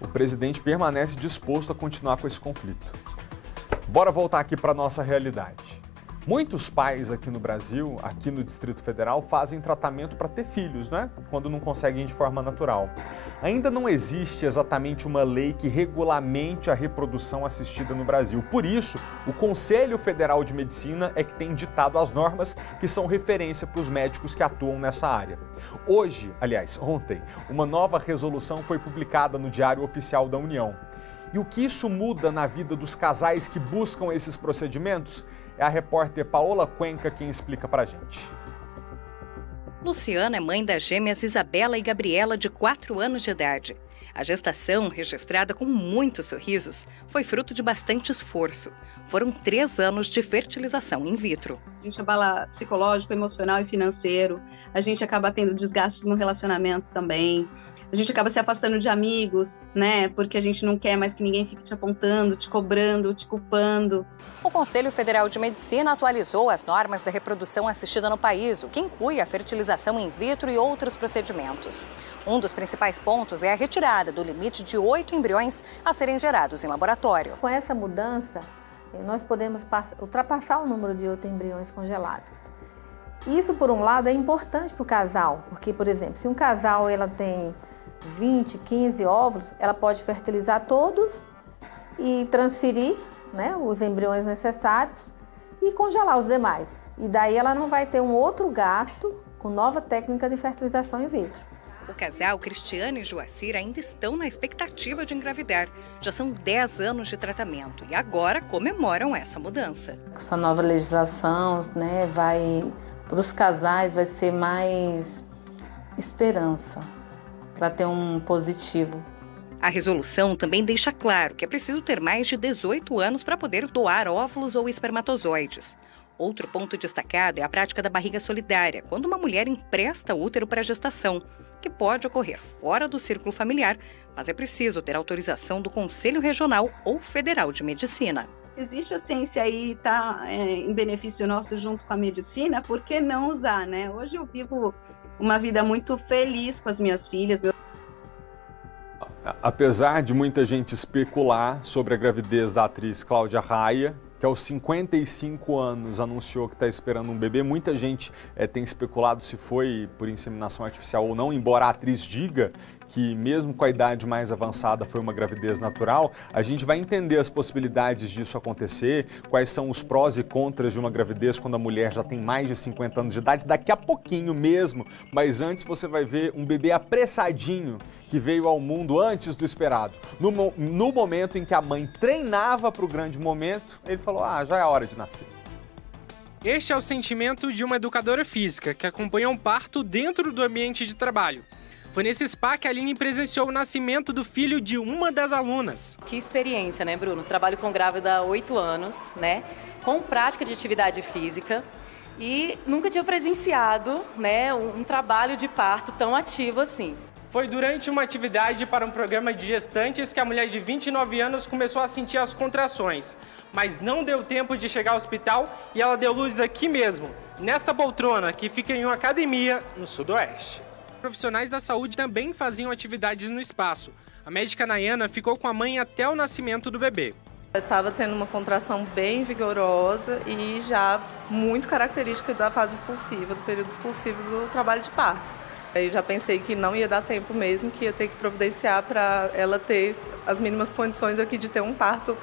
o presidente permanece disposto a continuar com esse conflito. Bora voltar aqui para a nossa realidade. Muitos pais aqui no Brasil, aqui no Distrito Federal, fazem tratamento para ter filhos, né? Quando não conseguem de forma natural. Ainda não existe exatamente uma lei que regulamente a reprodução assistida no Brasil. Por isso, o Conselho Federal de Medicina é que tem ditado as normas que são referência para os médicos que atuam nessa área. Hoje, aliás, ontem, uma nova resolução foi publicada no Diário Oficial da União. E o que isso muda na vida dos casais que buscam esses procedimentos? É a repórter Paola Cuenca quem explica pra gente. Luciana é mãe das gêmeas Isabela e Gabriela, de 4 anos de idade. A gestação, registrada com muitos sorrisos, foi fruto de bastante esforço. Foram 3 anos de fertilização in vitro. A gente abala psicológico, emocional e financeiro. A gente acaba tendo desgastes no relacionamento também. A gente acaba se afastando de amigos, né? Porque a gente não quer mais que ninguém fique te apontando, te cobrando, te culpando. O Conselho Federal de Medicina atualizou as normas da reprodução assistida no país, o que inclui a fertilização in vitro e outros procedimentos. Um dos principais pontos é a retirada do limite de 8 embriões a serem gerados em laboratório. Com essa mudança, nós podemos ultrapassar o número de 8 embriões congelados. Isso, por um lado, é importante para o casal, porque, por exemplo, se um casal tem 20, 15 óvulos, ela pode fertilizar todos e transferir, né, os embriões necessários e congelar os demais. E daí ela não vai ter um outro gasto com nova técnica de fertilização in vitro. O casal Cristiane e Joacir ainda estão na expectativa de engravidar. Já são 10 anos de tratamento e agora comemoram essa mudança. Essa nova legislação, né, para os casais vai ser mais esperança para ter um positivo. A resolução também deixa claro que é preciso ter mais de 18 anos para poder doar óvulos ou espermatozoides. Outro ponto destacado é a prática da barriga solidária, quando uma mulher empresta útero para a gestação, que pode ocorrer fora do círculo familiar, mas é preciso ter autorização do Conselho Regional ou Federal de Medicina. Existe a ciência aí, tá em benefício nosso junto com a medicina, por que não usar, né? Hoje eu vivo uma vida muito feliz com as minhas filhas. Apesar de muita gente especular sobre a gravidez da atriz Cláudia Raia, que aos 55 anos anunciou que está esperando um bebê, muita gente tem especulado se foi por inseminação artificial ou não, embora a atriz diga que mesmo com a idade mais avançada foi uma gravidez natural, a gente vai entender as possibilidades disso acontecer, quais são os prós e contras de uma gravidez quando a mulher já tem mais de 50 anos de idade, daqui a pouquinho mesmo, mas antes você vai ver um bebê apressadinho que veio ao mundo antes do esperado. No momento em que a mãe treinava para o grande momento, ele falou, já é a hora de nascer. Este é o sentimento de uma educadora física que acompanha um parto dentro do ambiente de trabalho. Foi nesse spa que a Aline presenciou o nascimento do filho de uma das alunas. Que experiência, né, Bruno? Trabalho com grávida há 8 anos, né? Com prática de atividade física. E nunca tinha presenciado, né, um trabalho de parto tão ativo assim. Foi durante uma atividade para um programa de gestantes que a mulher de 29 anos começou a sentir as contrações. Mas não deu tempo de chegar ao hospital e ela deu luz aqui mesmo, nesta poltrona que fica em uma academia no Sudoeste. Profissionais da saúde também faziam atividades no espaço. A médica Nayana ficou com a mãe até o nascimento do bebê. Eu estava tendo uma contração bem vigorosa e já muito característica da fase expulsiva, do período expulsivo do trabalho de parto. Eu já pensei que não ia dar tempo mesmo, que ia ter que providenciar para ela ter as mínimas condições aqui de ter um parto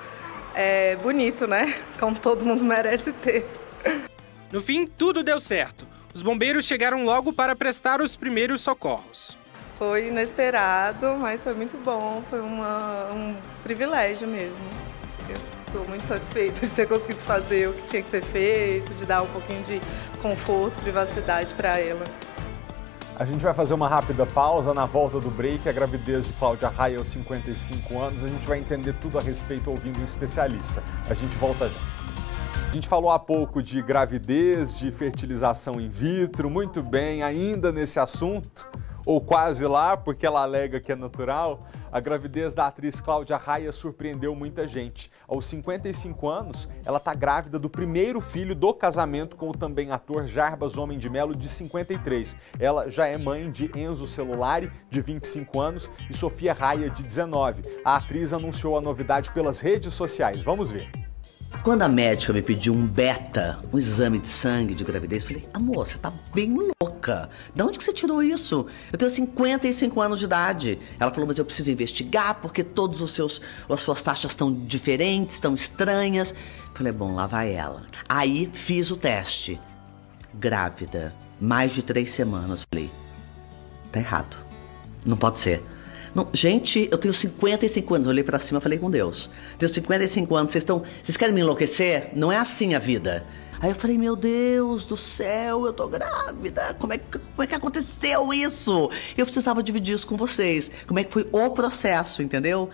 bonito, né? Como todo mundo merece ter. No fim, tudo deu certo. Os bombeiros chegaram logo para prestar os primeiros socorros. Foi inesperado, mas foi muito bom, foi um privilégio mesmo. Eu estou muito satisfeita de ter conseguido fazer o que tinha que ser feito, de dar um pouquinho de conforto, privacidade para ela. A gente vai fazer uma rápida pausa. Na volta do break, a gravidez de Cláudia Raia aos 55 anos. A gente vai entender tudo a respeito ouvindo um especialista. A gente volta já. A gente falou há pouco de gravidez, de fertilização in vitro, muito bem, ainda nesse assunto, ou quase lá, porque ela alega que é natural. A gravidez da atriz Cláudia Raia surpreendeu muita gente. Aos 55 anos, ela está grávida do primeiro filho do casamento com o também ator Jarbas Homem de Melo, de 53. Ela já é mãe de Enzo Celulari, de 25 anos, e Sofia Raia, de 19. A atriz anunciou a novidade pelas redes sociais. Vamos ver. Quando a médica me pediu um beta, um exame de sangue de gravidez, eu falei, amor, você tá bem louca. De onde que você tirou isso? Eu tenho 55 anos de idade. Ela falou, mas eu preciso investigar porque todas as suas taxas estão diferentes, estão estranhas. Eu falei, bom, lá vai ela. Aí fiz o teste. Grávida, mais de 3 semanas. Eu falei, tá errado. Não pode ser. Não, gente, eu tenho 55 anos, olhei pra cima e falei com Deus. Tenho 55 anos, vocês querem me enlouquecer? Não é assim a vida. Aí eu falei, meu Deus do céu, eu tô grávida. Como é que aconteceu isso? Eu precisava dividir isso com vocês. Como é que foi o processo, entendeu?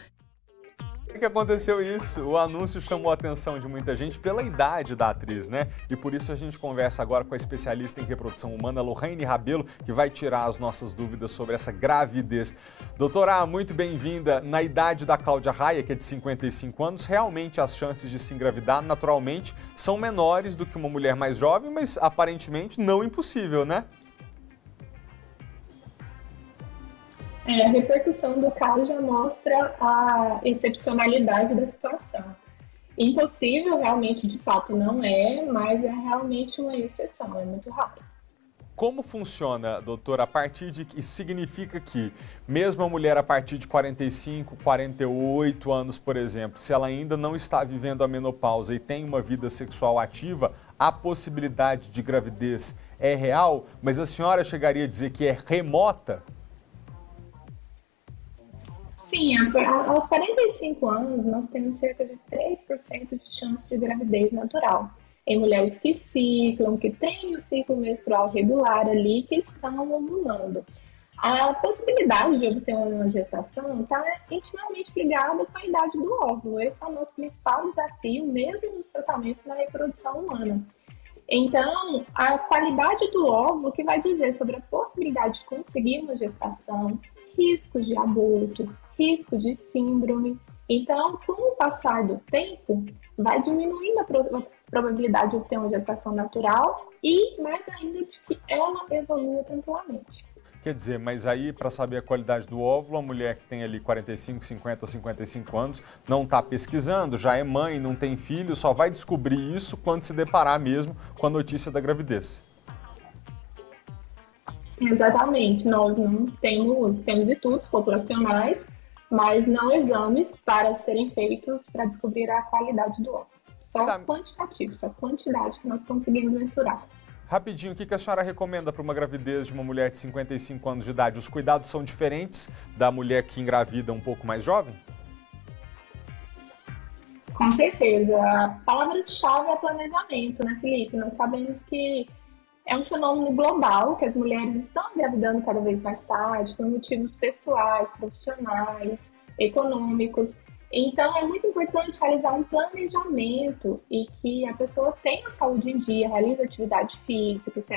Por que aconteceu isso? O anúncio chamou a atenção de muita gente pela idade da atriz, né? E por isso a gente conversa agora com a especialista em reprodução humana, Lohane Rabelo, que vai tirar as nossas dúvidas sobre essa gravidez. Doutora, muito bem-vinda. Na idade da Cláudia Raia, que é de 55 anos, realmente as chances de se engravidar, naturalmente, são menores do que uma mulher mais jovem, mas aparentemente não impossível, né? A repercussão do caso já mostra a excepcionalidade da situação. Impossível, realmente, de fato, não é, mas é realmente uma exceção, é muito raro. Como funciona, doutora, a partir de... Isso significa que, mesmo a mulher a partir de 45, 48 anos, por exemplo, se ela ainda não está vivendo a menopausa e tem uma vida sexual ativa, a possibilidade de gravidez é real, mas a senhora chegaria a dizer que é remota? Sim, aos 45 anos nós temos cerca de 3% de chance de gravidez natural. Em mulheres que ciclam, que têm o ciclo menstrual regular ali, que estão ovulando. A possibilidade de obter uma gestação está intimamente ligada com a idade do óvulo. Esse é o nosso principal desafio, mesmo nos tratamentos na reprodução humana. Então, a qualidade do óvulo que vai dizer sobre a possibilidade de conseguir uma gestação, riscos de aborto, risco de síndrome. Então, com o passar do tempo, vai diminuindo a probabilidade de obter uma gestação natural e, mais ainda, de que ela evolua tranquilamente. Quer dizer, mas aí, para saber a qualidade do óvulo, a mulher que tem ali 45, 50 ou 55 anos não está pesquisando, já é mãe, não tem filho, só vai descobrir isso quando se deparar mesmo com a notícia da gravidez. Exatamente, nós não temos estudos populacionais, mas não exames para serem feitos para descobrir a qualidade do óvulo. Só quantitativo, só quantidade que nós conseguimos mensurar. Rapidinho, o que a senhora recomenda para uma gravidez de uma mulher de 55 anos de idade? Os cuidados são diferentes da mulher que engravida um pouco mais jovem? Com certeza. A palavra-chave é planejamento, né, Felipe? Nós sabemos que é um fenômeno global, que as mulheres estão engravidando cada vez mais tarde, por motivos pessoais, profissionais, econômicos. Então, é muito importante realizar um planejamento e que a pessoa tenha saúde em dia, realize atividade física, se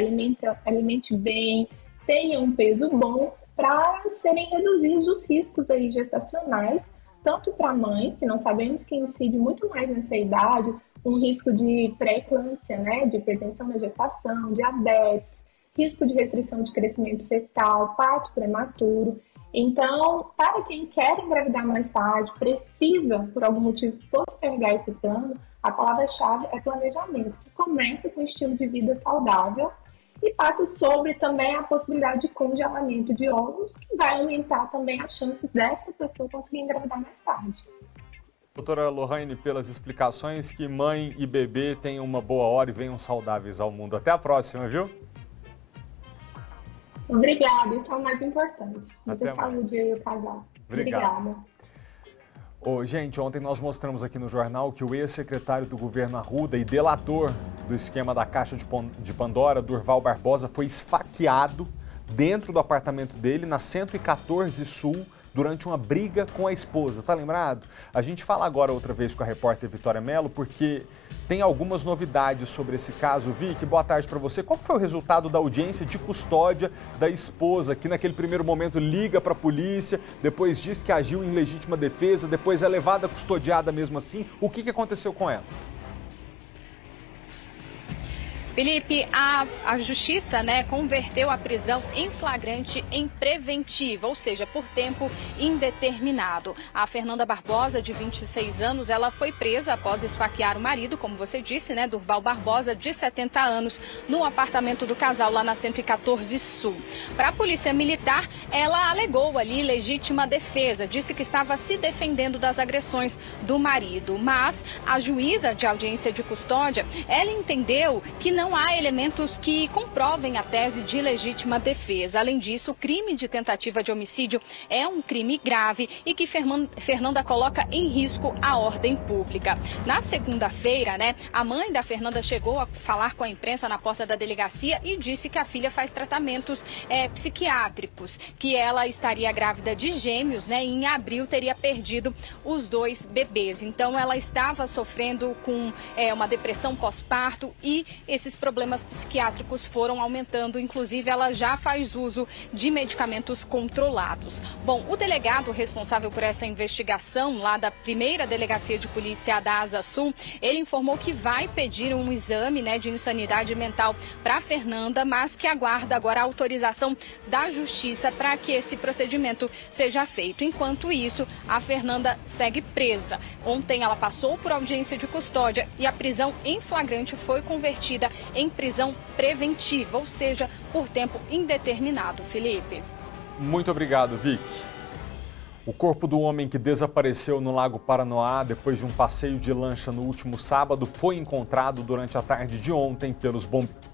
alimente bem, tenha um peso bom, para serem reduzidos os riscos aí gestacionais, tanto para a mãe, que nós sabemos que incide muito mais nessa idade, um risco de pré-eclâmpsia, né, de hipertensão na gestação, diabetes, risco de restrição de crescimento fetal, parto prematuro. Então, para quem quer engravidar mais tarde, precisa, por algum motivo, postergar esse plano, a palavra-chave é planejamento, que começa com um estilo de vida saudável e passa sobre também a possibilidade de congelamento de óvulos, que vai aumentar também as chances dessa pessoa conseguir engravidar mais tarde. Doutora Lohane, pelas explicações, que mãe e bebê tenham uma boa hora e venham saudáveis ao mundo. Até a próxima, viu? Obrigada, isso é o mais importante. Até Muita saúde aí o casal. Obrigada. Gente, ontem nós mostramos aqui no jornal que o ex-secretário do governo Arruda e delator do esquema da Caixa de Pandora, Durval Barbosa, foi esfaqueado dentro do apartamento dele, na 114 Sul, durante uma briga com a esposa. Tá lembrado? A gente fala agora outra vez com a repórter Vitória Mello, porque tem algumas novidades sobre esse caso. Vicky, boa tarde para você. Qual foi o resultado da audiência de custódia da esposa, que naquele primeiro momento liga para a polícia, depois diz que agiu em legítima defesa, depois é levada custodiada mesmo assim? O que aconteceu com ela? Felipe, a justiça, converteu a prisão em flagrante em preventiva, ou seja, por tempo indeterminado. A Fernanda Barbosa, de 26 anos, ela foi presa após esfaquear o marido, como você disse, Durval Barbosa, de 70 anos, no apartamento do casal lá na 114 Sul. Para a polícia militar, ela alegou ali legítima defesa, disse que estava se defendendo das agressões do marido, mas a juíza de audiência de custódia, ela entendeu que não há elementos que comprovem a tese de legítima defesa. Além disso, o crime de tentativa de homicídio é um crime grave e que Fernanda coloca em risco a ordem pública. Na segunda-feira, a mãe da Fernanda chegou a falar com a imprensa na porta da delegacia e disse que a filha faz tratamentos psiquiátricos, que ela estaria grávida de gêmeos, e em abril teria perdido os 2 bebês. Então, ela estava sofrendo com uma depressão pós-parto e esses problemas psiquiátricos foram aumentando, inclusive ela já faz uso de medicamentos controlados. Bom, o delegado responsável por essa investigação lá da primeira delegacia de polícia da Asa Sul, ele informou que vai pedir um exame de insanidade mental para Fernanda, mas que aguarda agora a autorização da justiça para que esse procedimento seja feito. Enquanto isso, a Fernanda segue presa. Ontem ela passou por audiência de custódia e a prisão em flagrante foi convertida em prisão preventiva, ou seja, por tempo indeterminado. Felipe. Muito obrigado, Vicky. O corpo do homem que desapareceu no Lago Paranoá depois de um passeio de lancha no último sábado foi encontrado durante a tarde de ontem pelos bombeiros.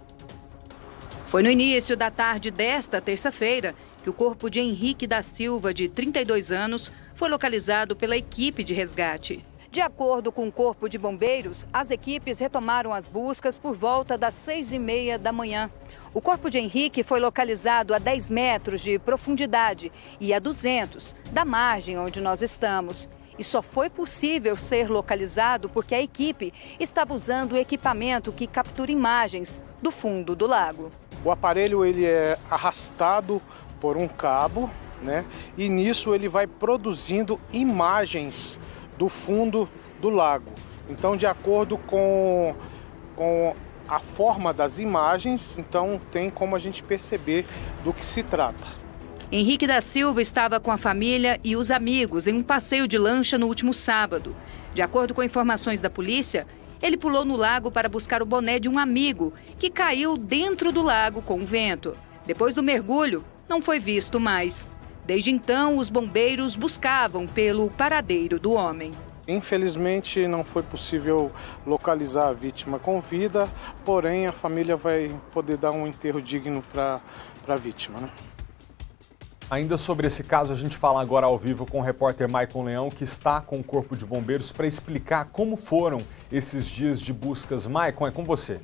Foi no início da tarde desta terça-feira que o corpo de Henrique da Silva, de 32 anos, foi localizado pela equipe de resgate. De acordo com o Corpo de Bombeiros, as equipes retomaram as buscas por volta das 6h30 da manhã. O corpo de Henrique foi localizado a 10 metros de profundidade e a 200 da margem onde nós estamos. E só foi possível ser localizado porque a equipe estava usando o equipamento que captura imagens do fundo do lago. O aparelho ele é arrastado por um cabo, e nisso ele vai produzindo imagens do fundo do lago. Então, de acordo com a forma das imagens, então tem como a gente perceber do que se trata. Henrique da Silva estava com a família e os amigos em um passeio de lancha no último sábado. De acordo com informações da polícia, ele pulou no lago para buscar o boné de um amigo que caiu dentro do lago com o vento. Depois do mergulho, não foi visto mais. Desde então, os bombeiros buscavam pelo paradeiro do homem. Infelizmente, não foi possível localizar a vítima com vida, porém a família vai poder dar um enterro digno para a vítima, né? Ainda sobre esse caso, a gente fala agora ao vivo com o repórter Maicon Leão, que está com o Corpo de Bombeiros, para explicar como foram esses dias de buscas. Maicon, é com você.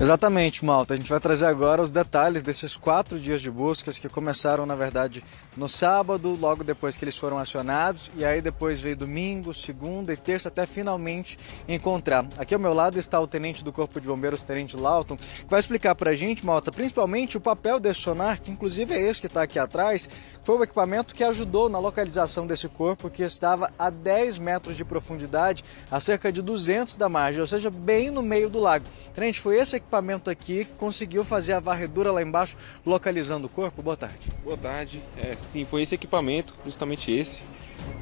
Exatamente, Malta. A gente vai trazer agora os detalhes desses 4 dias de buscas que começaram, na verdade, no sábado, logo depois que eles foram acionados, e aí depois veio domingo, segunda e terça, até finalmente encontrar. Aqui ao meu lado está o tenente do Corpo de Bombeiros, Tenente Lauton, que vai explicar pra gente, Malta, principalmente o papel desse sonar, que inclusive é esse que está aqui atrás, foi o equipamento que ajudou na localização desse corpo, que estava a 10 metros de profundidade, a cerca de 200 da margem, ou seja, bem no meio do lago. Tenente, foi esse equipamento aqui que conseguiu fazer a varredura lá embaixo, localizando o corpo? Boa tarde. Boa tarde. Sim, foi esse equipamento, justamente esse.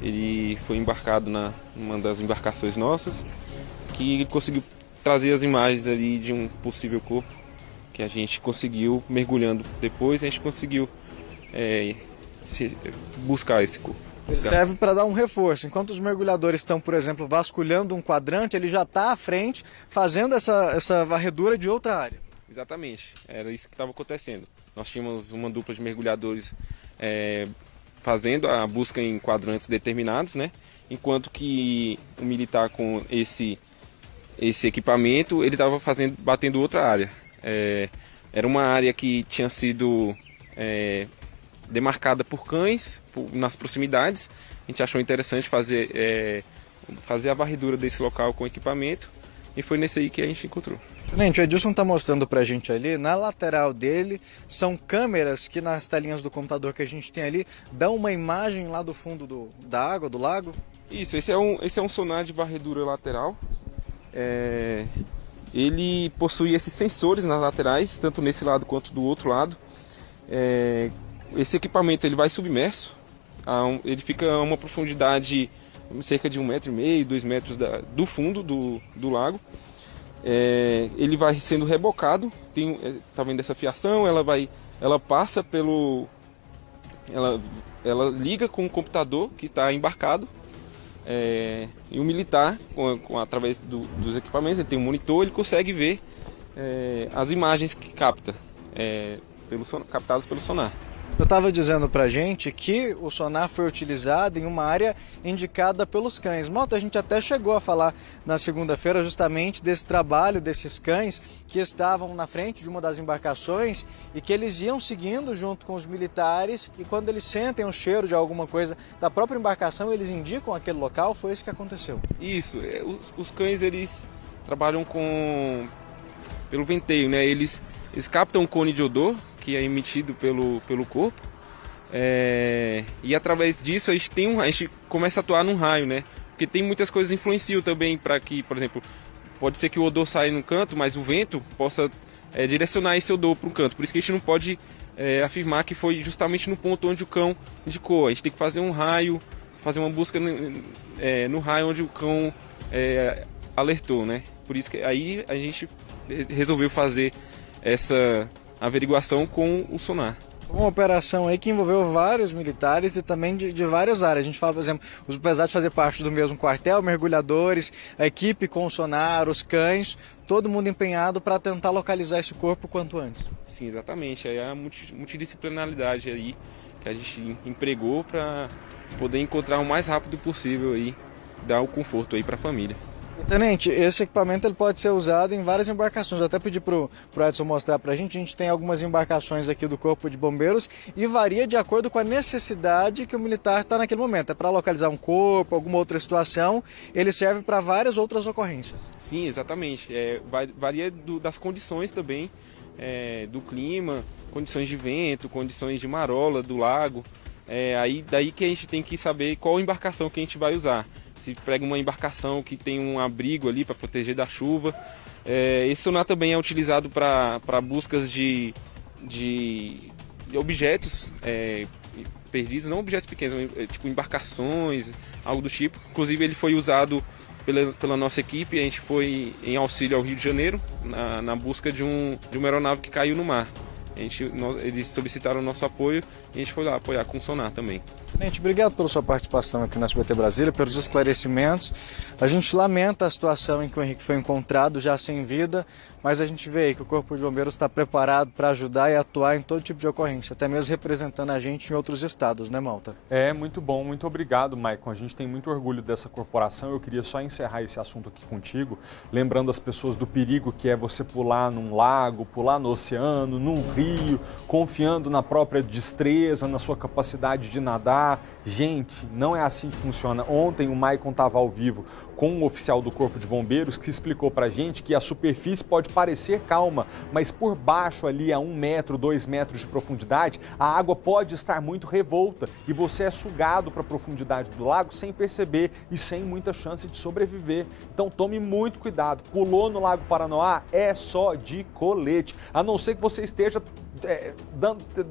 Ele foi embarcado numa das embarcações nossas, que conseguiu trazer as imagens ali de um possível corpo, que a gente conseguiu, mergulhando depois, a gente conseguiu buscar esse corpo. Ele serve para dar um reforço. Enquanto os mergulhadores estão, por exemplo, vasculhando um quadrante, ele já está à frente, fazendo essa varredura de outra área. Exatamente, era isso que estava acontecendo. Nós tínhamos uma dupla de mergulhadores fazendo a busca em quadrantes determinados, né? Enquanto que o militar com esse equipamento, ele estava batendo outra área. Era uma área que tinha sido demarcada por cães nas proximidades. A gente achou interessante fazer a varredura desse local com equipamento, e foi nesse aí que a gente encontrou. Tenente, o Edilson está mostrando para a gente ali, na lateral dele, são câmeras que nas telinhas do computador que a gente tem ali, dão uma imagem lá do fundo da água, do lago? Isso, esse é um sonar de varredura lateral. Ele possui esses sensores nas laterais, tanto nesse lado quanto do outro lado. Esse equipamento ele vai submerso, ele fica a uma profundidade cerca de 1,5 m, 2 metros do fundo do lago. Ele vai sendo rebocado, tá vendo essa fiação, ela passa ela liga com o computador que está embarcado, e o militar, através dos equipamentos, ele tem um monitor, ele consegue ver as imagens que capta, captadas pelo sonar. Eu estava dizendo pra gente que o sonar foi utilizado em uma área indicada pelos cães. Malta, a gente até chegou a falar na segunda-feira justamente desse trabalho desses cães que estavam na frente de uma das embarcações e que eles iam seguindo junto com os militares, e quando eles sentem o cheiro de alguma coisa da própria embarcação, eles indicam aquele local. Foi isso que aconteceu? Isso, os cães eles trabalham pelo venteio, né? Eles captam um cone de odor que é emitido pelo corpo, e através disso a gente começa a atuar num raio, né? Porque tem muitas coisas que influenciam também para que, por exemplo, pode ser que o odor saia num canto, mas o vento possa direcionar esse odor para um canto. Por isso que a gente não pode afirmar que foi justamente no ponto onde o cão indicou. A gente tem que fazer um raio, fazer uma busca no raio onde o cão alertou, né? Por isso que aí a gente resolveu fazer essa averiguação com o sonar. Uma operação aí que envolveu vários militares e também de várias áreas. A gente fala, por exemplo, apesar de fazer parte do mesmo quartel, mergulhadores, a equipe com o sonar, os cães, todo mundo empenhado para tentar localizar esse corpo quanto antes. Sim, exatamente. Aí é a multidisciplinaridade aí que a gente empregou para poder encontrar o mais rápido possível aí, dar o conforto aí para a família. Tenente, esse equipamento ele pode ser usado em várias embarcações. Eu até pedi para o Edson mostrar para a gente tem algumas embarcações aqui do Corpo de Bombeiros e varia de acordo com a necessidade que o militar está naquele momento. É para localizar um corpo, alguma outra situação, ele serve para várias outras ocorrências. Sim, exatamente. Varia das condições também, do clima, condições de vento, condições de marola do lago. Daí que a gente tem que saber qual embarcação que a gente vai usar. Se pega uma embarcação que tem um abrigo ali para proteger da chuva. Esse sonar também é utilizado para buscas de objetos perdidos, não objetos pequenos, tipo embarcações, algo do tipo. Inclusive ele foi usado pela nossa equipe, a gente foi em auxílio ao Rio de Janeiro, na busca de uma aeronave que caiu no mar. Eles solicitaram o nosso apoio e a gente foi lá apoiar com o sonar também. Tenente, obrigado pela sua participação aqui na SBT Brasília, pelos esclarecimentos. A gente lamenta a situação em que o Henrique foi encontrado já sem vida, mas a gente vê aí que o Corpo de Bombeiros está preparado para ajudar e atuar em todo tipo de ocorrência, até mesmo representando a gente em outros estados, né, Malta? É, muito bom, muito obrigado, Maicon. A gente tem muito orgulho dessa corporação. Eu queria só encerrar esse assunto aqui contigo, lembrando as pessoas do perigo que é você pular num lago, pular no oceano, num rio, confiando na própria destreza, na sua capacidade de nadar. Gente, não é assim que funciona. Ontem o Maicon estava ao vivo com um oficial do Corpo de Bombeiros que explicou pra gente que a superfície pode parecer calma, mas por baixo ali a 1 metro, 2 metros de profundidade, a água pode estar muito revolta e você é sugado para a profundidade do lago sem perceber e sem muita chance de sobreviver. Então tome muito cuidado. Pulou no Lago Paranoá, é só de colete, a não ser que você esteja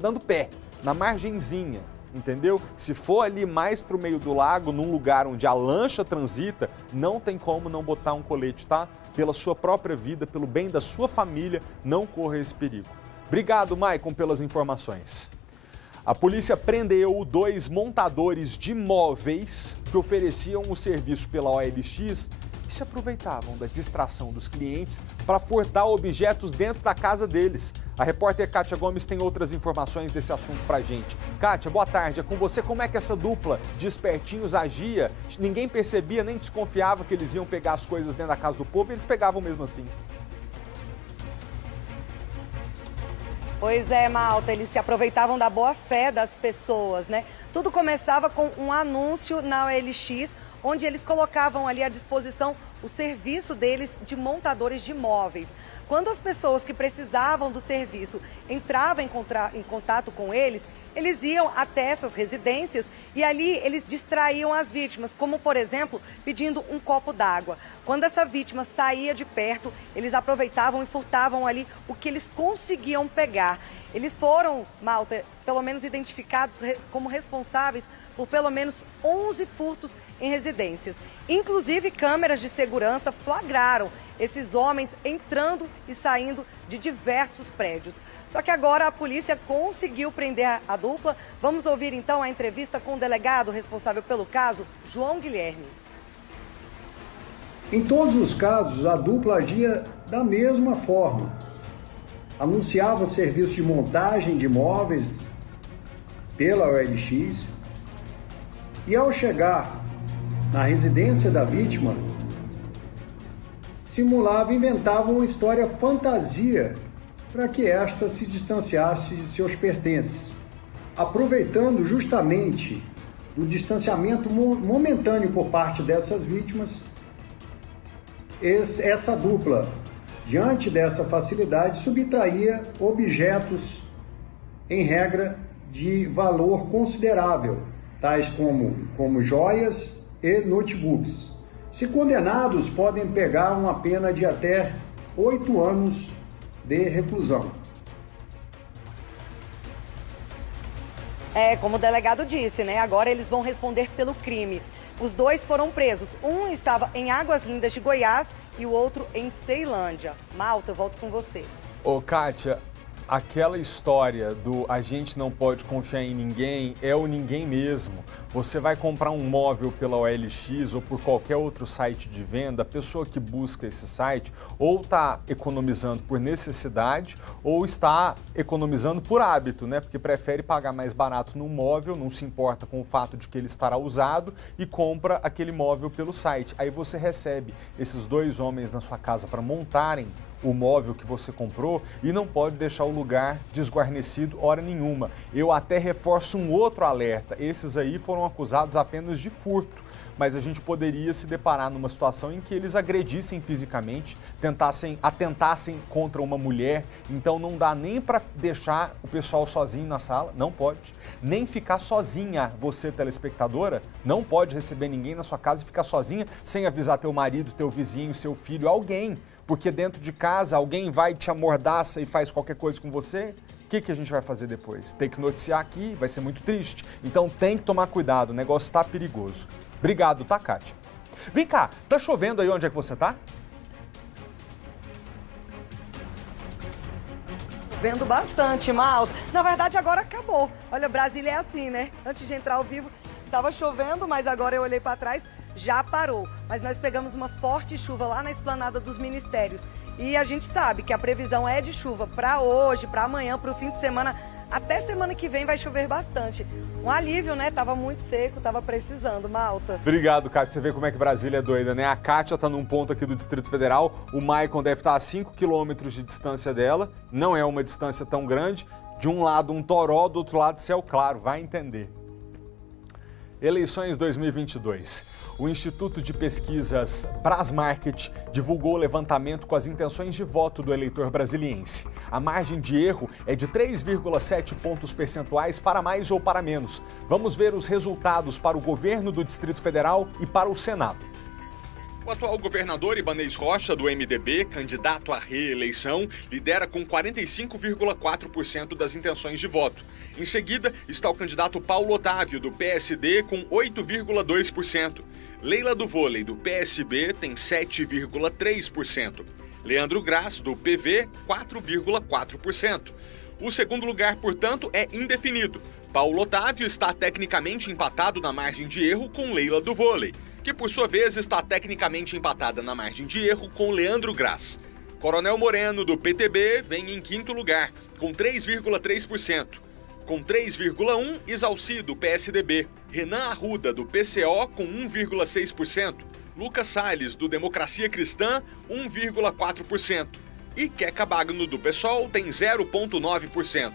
dando pé na margenzinha. Entendeu? Se for ali mais para o meio do lago, num lugar onde a lancha transita, não tem como não botar um colete, tá? Pela sua própria vida, pelo bem da sua família, não corra esse perigo. Obrigado, Maicon, pelas informações. A polícia prendeu 2 montadores de móveis que ofereciam o serviço pela OLX e se aproveitavam da distração dos clientes para furtar objetos dentro da casa deles. A repórter Kátia Gomes tem outras informações desse assunto pra gente. Kátia, boa tarde. É com você. Como é que essa dupla de espertinhos agia? Ninguém percebia nem desconfiava que eles iam pegar as coisas dentro da casa do povo e eles pegavam mesmo assim. Pois é, Malta, eles se aproveitavam da boa-fé das pessoas, né? Tudo começava com um anúncio na OLX, onde eles colocavam ali à disposição o serviço deles de montadores de móveis. Quando as pessoas que precisavam do serviço entravam em contato com eles, eles iam até essas residências e ali eles distraíam as vítimas, como, por exemplo, pedindo um copo d'água. Quando essa vítima saía de perto, eles aproveitavam e furtavam ali o que eles conseguiam pegar. Eles foram, Malta, pelo menos identificados como responsáveis por pelo menos 11 furtos em residências. Inclusive, câmeras de segurança flagraram esses homens entrando e saindo de diversos prédios. Só que agora a polícia conseguiu prender a dupla. Vamos ouvir então a entrevista com o delegado responsável pelo caso, João Guilherme. Em todos os casos, a dupla agia da mesma forma. Anunciava serviço de montagem de móveis pela OLX e, ao chegar na residência da vítima, simulava e inventava uma história fantasia para que esta se distanciasse de seus pertences, aproveitando justamente o distanciamento momentâneo por parte dessas vítimas. Essa dupla, diante dessa facilidade, subtraía objetos, em regra, de valor considerável, tais como joias e notebooks. Se condenados, podem pegar uma pena de até 8 anos de reclusão. Como o delegado disse, né? Agora eles vão responder pelo crime. Os 2 foram presos. Um estava em Águas Lindas de Goiás e o outro em Ceilândia. Malta, eu volto com você. Ô, Kátia, aquela história do a gente não pode confiar em ninguém é o ninguém mesmo. Você vai comprar um móvel pela OLX ou por qualquer outro site de venda, a pessoa que busca esse site ou está economizando por necessidade ou está economizando por hábito, né? Porque prefere pagar mais barato num móvel, não se importa com o fato de que ele estará usado e compra aquele móvel pelo site. Aí você recebe esses 2 homens na sua casa para montarem o móvel que você comprou e não pode deixar o lugar desguarnecido hora nenhuma. Eu até reforço um outro alerta. Esses aí foram acusados apenas de furto, mas a gente poderia se deparar numa situação em que eles agredissem fisicamente, atentassem contra uma mulher. Então não dá nem para deixar o pessoal sozinho na sala, não pode. Nem ficar sozinha, você telespectadora, não pode receber ninguém na sua casa e ficar sozinha sem avisar teu marido, teu vizinho, seu filho, alguém. Porque dentro de casa alguém vai te amordaça e faz qualquer coisa com você, o que a gente vai fazer depois? Tem que noticiar aqui, vai ser muito triste. Então tem que tomar cuidado, o negócio está perigoso. Obrigado, tá, Kátia? Vem cá, tá chovendo aí onde é que você tá? Vendo bastante, Malta. Na verdade, agora acabou. Olha, Brasília é assim, né? Antes de entrar ao vivo, estava chovendo, mas agora eu olhei para trás, já parou. Mas nós pegamos uma forte chuva lá na esplanada dos ministérios. E a gente sabe que a previsão é de chuva para hoje, para amanhã, para o fim de semana. Até semana que vem vai chover bastante. Um alívio, né? Tava muito seco, tava precisando, Malta. Obrigado, Kátia. Você vê como é que Brasília é doida, né? A Kátia tá num ponto aqui do Distrito Federal. O Maicon deve estar a 5 quilômetros de distância dela. Não é uma distância tão grande. De um lado um toró, do outro lado céu claro. Vai entender. Eleições 2022. O Instituto de Pesquisas Brasmarket divulgou o levantamento com as intenções de voto do eleitor brasiliense. A margem de erro é de 3,7 pontos percentuais para mais ou para menos. Vamos ver os resultados para o governo do Distrito Federal e para o Senado. O atual governador Ibanez Rocha, do MDB, candidato à reeleição, lidera com 45,4% das intenções de voto. Em seguida, está o candidato Paulo Otávio, do PSD, com 8,2%. Leila do Vôlei, do PSB, tem 7,3%. Leandro Graz, do PV, 4,4%. O segundo lugar, portanto, é indefinido. Paulo Otávio está tecnicamente empatado na margem de erro com Leila do Vôlei, que por sua vez está tecnicamente empatada na margem de erro com Leandro Graz. Coronel Moreno, do PTB, vem em quinto lugar, com 3,3%. Com 3,1%, Isalci, do PSDB. Renan Arruda, do PCO, com 1,6%. Lucas Salles, do Democracia Cristã, 1,4%. E Queca Bagno, do PSOL, tem 0,9%.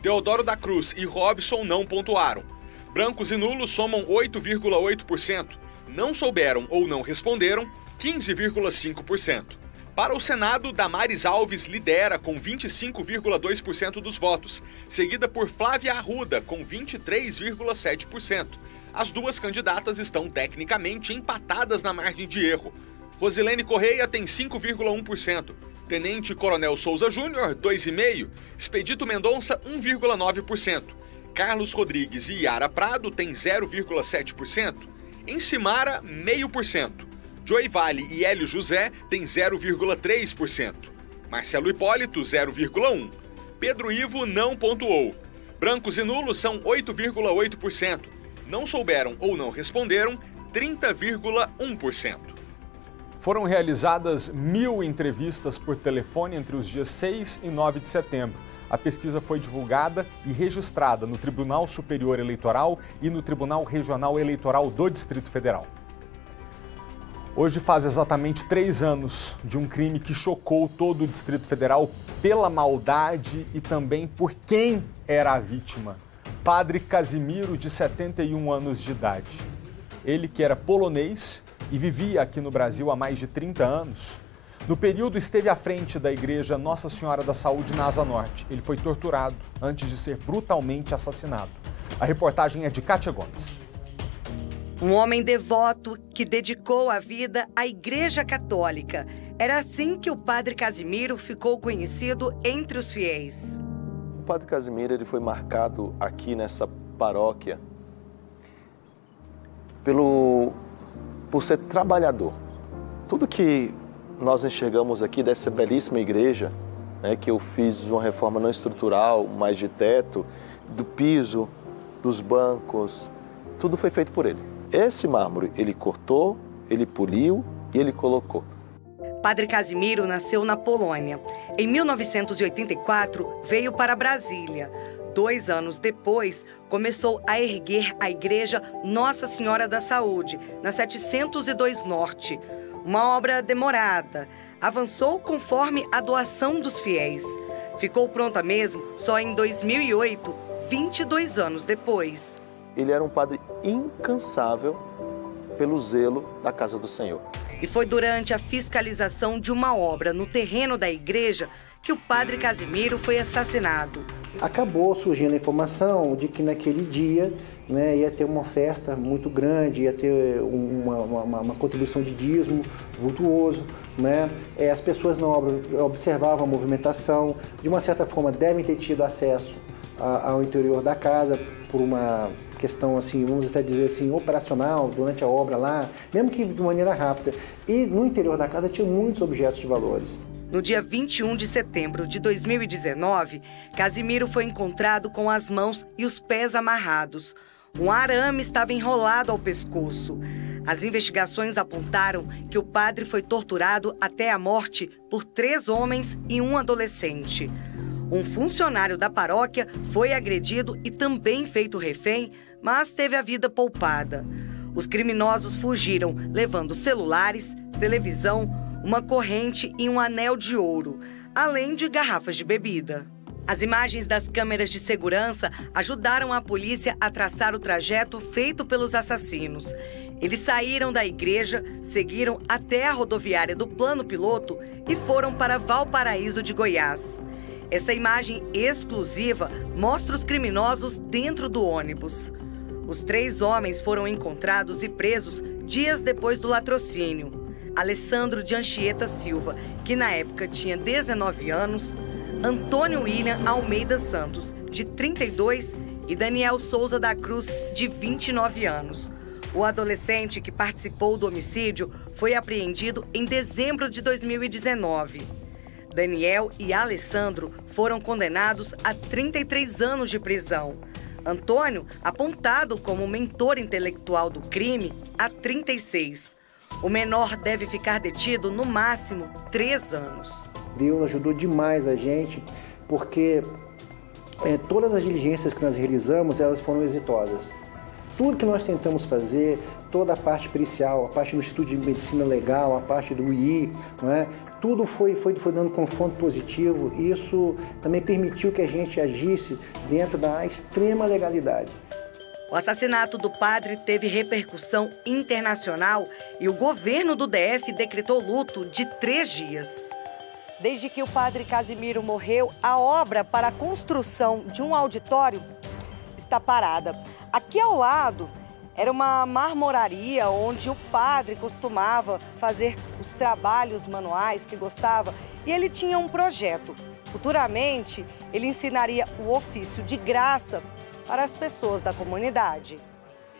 Teodoro da Cruz e Robson não pontuaram. Brancos e nulos somam 8,8%. Não souberam ou não responderam, 15,5%. Para o Senado, Damares Alves lidera com 25,2% dos votos, seguida por Flávia Arruda, com 23,7%. As duas candidatas estão tecnicamente empatadas na margem de erro. Rosilene Correia tem 5,1%, Tenente Coronel Souza Júnior, 2,5%, Expedito Mendonça, 1,9%. Carlos Rodrigues e Yara Prado têm 0,7%. Encimara, 0,5%. Joey Vale e Hélio José têm 0,3%. Marcelo Hipólito, 0,1%. Pedro Ivo não pontuou. Brancos e nulos são 8,8%. Não souberam ou não responderam, 30,1%. Foram realizadas 1.000 entrevistas por telefone entre os dias 6 e 9 de setembro. A pesquisa foi divulgada e registrada no Tribunal Superior Eleitoral e no Tribunal Regional Eleitoral do Distrito Federal. Hoje faz exatamente 3 anos de um crime que chocou todo o Distrito Federal pela maldade e também por quem era a vítima. Padre Casimiro, de 71 anos de idade. Ele que era polonês e vivia aqui no Brasil há mais de 30 anos, no período esteve à frente da igreja Nossa Senhora da Saúde na Asa Norte. Ele foi torturado antes de ser brutalmente assassinado. A reportagem é de Kátia Gomes. Um homem devoto que dedicou a vida à Igreja Católica. Era assim que o Padre Casimiro ficou conhecido entre os fiéis. O Padre Casimiro ele foi marcado aqui nessa paróquia por ser trabalhador. Tudo que nós enxergamos aqui dessa belíssima igreja, né, que eu fiz uma reforma não estrutural, mais de teto, do piso, dos bancos, tudo foi feito por ele. Esse mármore ele cortou, ele poliu e ele colocou. Padre Casimiro nasceu na Polônia. Em 1984, veio para Brasília. 2 anos depois, começou a erguer a igreja Nossa Senhora da Saúde, na 702 Norte. Uma obra demorada. Avançou conforme a doação dos fiéis. Ficou pronta mesmo só em 2008, 22 anos depois. Ele era um padre incansável pelo zelo da casa do Senhor. E foi durante a fiscalização de uma obra no terreno da igreja que o Padre Casimiro foi assassinado. Acabou surgindo a informação de que naquele dia, né, ia ter uma oferta muito grande, ia ter uma contribuição de dízimo vultuoso, né? As pessoas na obra observavam a movimentação, de uma certa forma devem ter tido acesso ao interior da casa por uma questão assim, vamos até dizer assim, operacional, durante a obra lá, mesmo que de maneira rápida. E no interior da casa tinha muitos objetos de valores. No dia 21 de setembro de 2019, Casimiro foi encontrado com as mãos e os pés amarrados. Um arame estava enrolado ao pescoço. As investigações apontaram que o padre foi torturado até a morte por 3 homens e um adolescente. Um funcionário da paróquia foi agredido e também feito refém, mas teve a vida poupada. Os criminosos fugiram, levando celulares, televisão, uma corrente e um anel de ouro, além de garrafas de bebida. As imagens das câmeras de segurança ajudaram a polícia a traçar o trajeto feito pelos assassinos. Eles saíram da igreja, seguiram até a rodoviária do Plano Piloto e foram para Valparaíso de Goiás. Essa imagem exclusiva mostra os criminosos dentro do ônibus. Os 3 homens foram encontrados e presos dias depois do latrocínio. Alessandro de Anchieta Silva, que na época tinha 19 anos, Antônio William Almeida Santos, de 32, e Daniel Souza da Cruz, de 29 anos. O adolescente que participou do homicídio foi apreendido em dezembro de 2019. Daniel e Alessandro foram condenados a 33 anos de prisão. Antônio, apontado como mentor intelectual do crime, a 36. O menor deve ficar detido no máximo 3 anos. Deus ajudou demais a gente, porque todas as diligências que nós realizamos, elas foram exitosas. Tudo que nós tentamos fazer, toda a parte pericial, a parte do Instituto de Medicina Legal, a parte do UI, não é? Tudo foi dando confronto positivo. Isso também permitiu que a gente agisse dentro da extrema legalidade. O assassinato do padre teve repercussão internacional e o governo do DF decretou luto de 3 dias. Desde que o padre Casimiro morreu, a obra para a construção de um auditório está parada. Aqui ao lado era uma marmoraria onde o padre costumava fazer os trabalhos manuais que gostava, e ele tinha um projeto. Futuramente, ele ensinaria o ofício de graça para as pessoas da comunidade.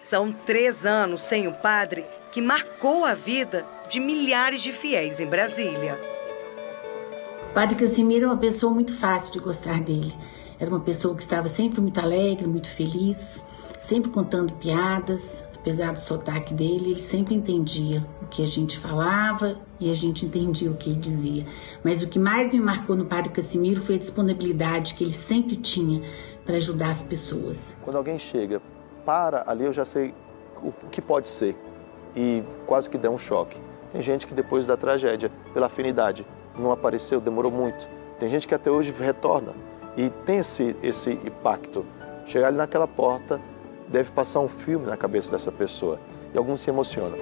São 3 anos sem o padre que marcou a vida de milhares de fiéis em Brasília. O padre Casimiro é uma pessoa muito fácil de gostar dele. Era uma pessoa que estava sempre muito alegre, muito feliz, sempre contando piadas. Apesar do sotaque dele, ele sempre entendia o que a gente falava e a gente entendia o que ele dizia. Mas o que mais me marcou no padre Casimiro foi a disponibilidade que ele sempre tinha para ajudar as pessoas. Quando alguém chega, para ali, eu já sei o que pode ser e quase que dá um choque. Tem gente que depois da tragédia, pela afinidade, não apareceu, demorou muito. Tem gente que até hoje retorna e tem esse impacto. Chegar ali naquela porta, deve passar um filme na cabeça dessa pessoa e alguns se emocionam.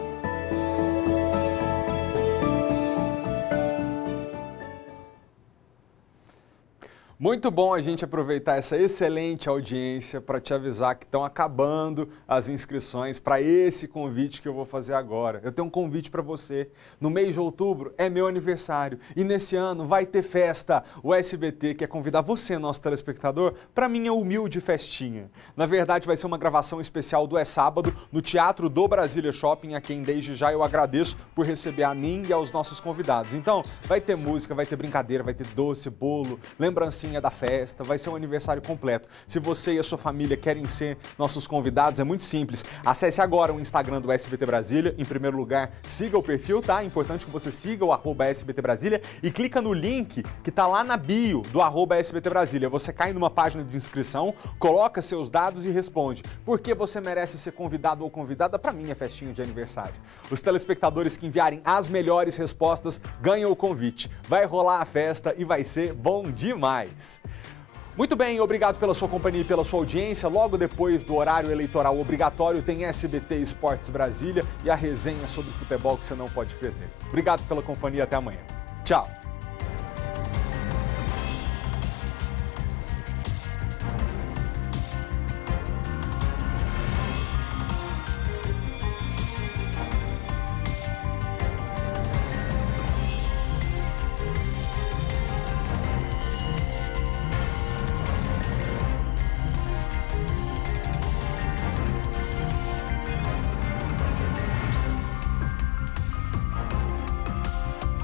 Muito bom a gente aproveitar essa excelente audiência para te avisar que estão acabando as inscrições para esse convite que eu vou fazer agora. Eu tenho um convite para você. No mês de outubro é meu aniversário e nesse ano vai ter festa. O SBT quer convidar você, nosso telespectador, para minha humilde festinha. Na verdade, vai ser uma gravação especial do É Sábado no Teatro do Brasília Shopping, a quem desde já eu agradeço por receber a mim e aos nossos convidados. Então, vai ter música, vai ter brincadeira, vai ter doce, bolo, lembrancinha da festa, vai ser um aniversário completo. Se você e a sua família querem ser nossos convidados, é muito simples. Acesse agora o Instagram do SBT Brasília. Em primeiro lugar, siga o perfil, tá? É importante que você siga o @SBT Brasília e clica no link que tá lá na bio do @SBT Brasília. Você cai numa página de inscrição, coloca seus dados e responde por que você merece ser convidado ou convidada para minha festinha de aniversário. Os telespectadores que enviarem as melhores respostas ganham o convite. Vai rolar a festa e vai ser bom demais. Muito bem, obrigado pela sua companhia e pela sua audiência. Logo depois do horário eleitoral obrigatório tem SBT Esportes Brasília e a resenha sobre futebol que você não pode perder. Obrigado pela companhia, até amanhã. Tchau!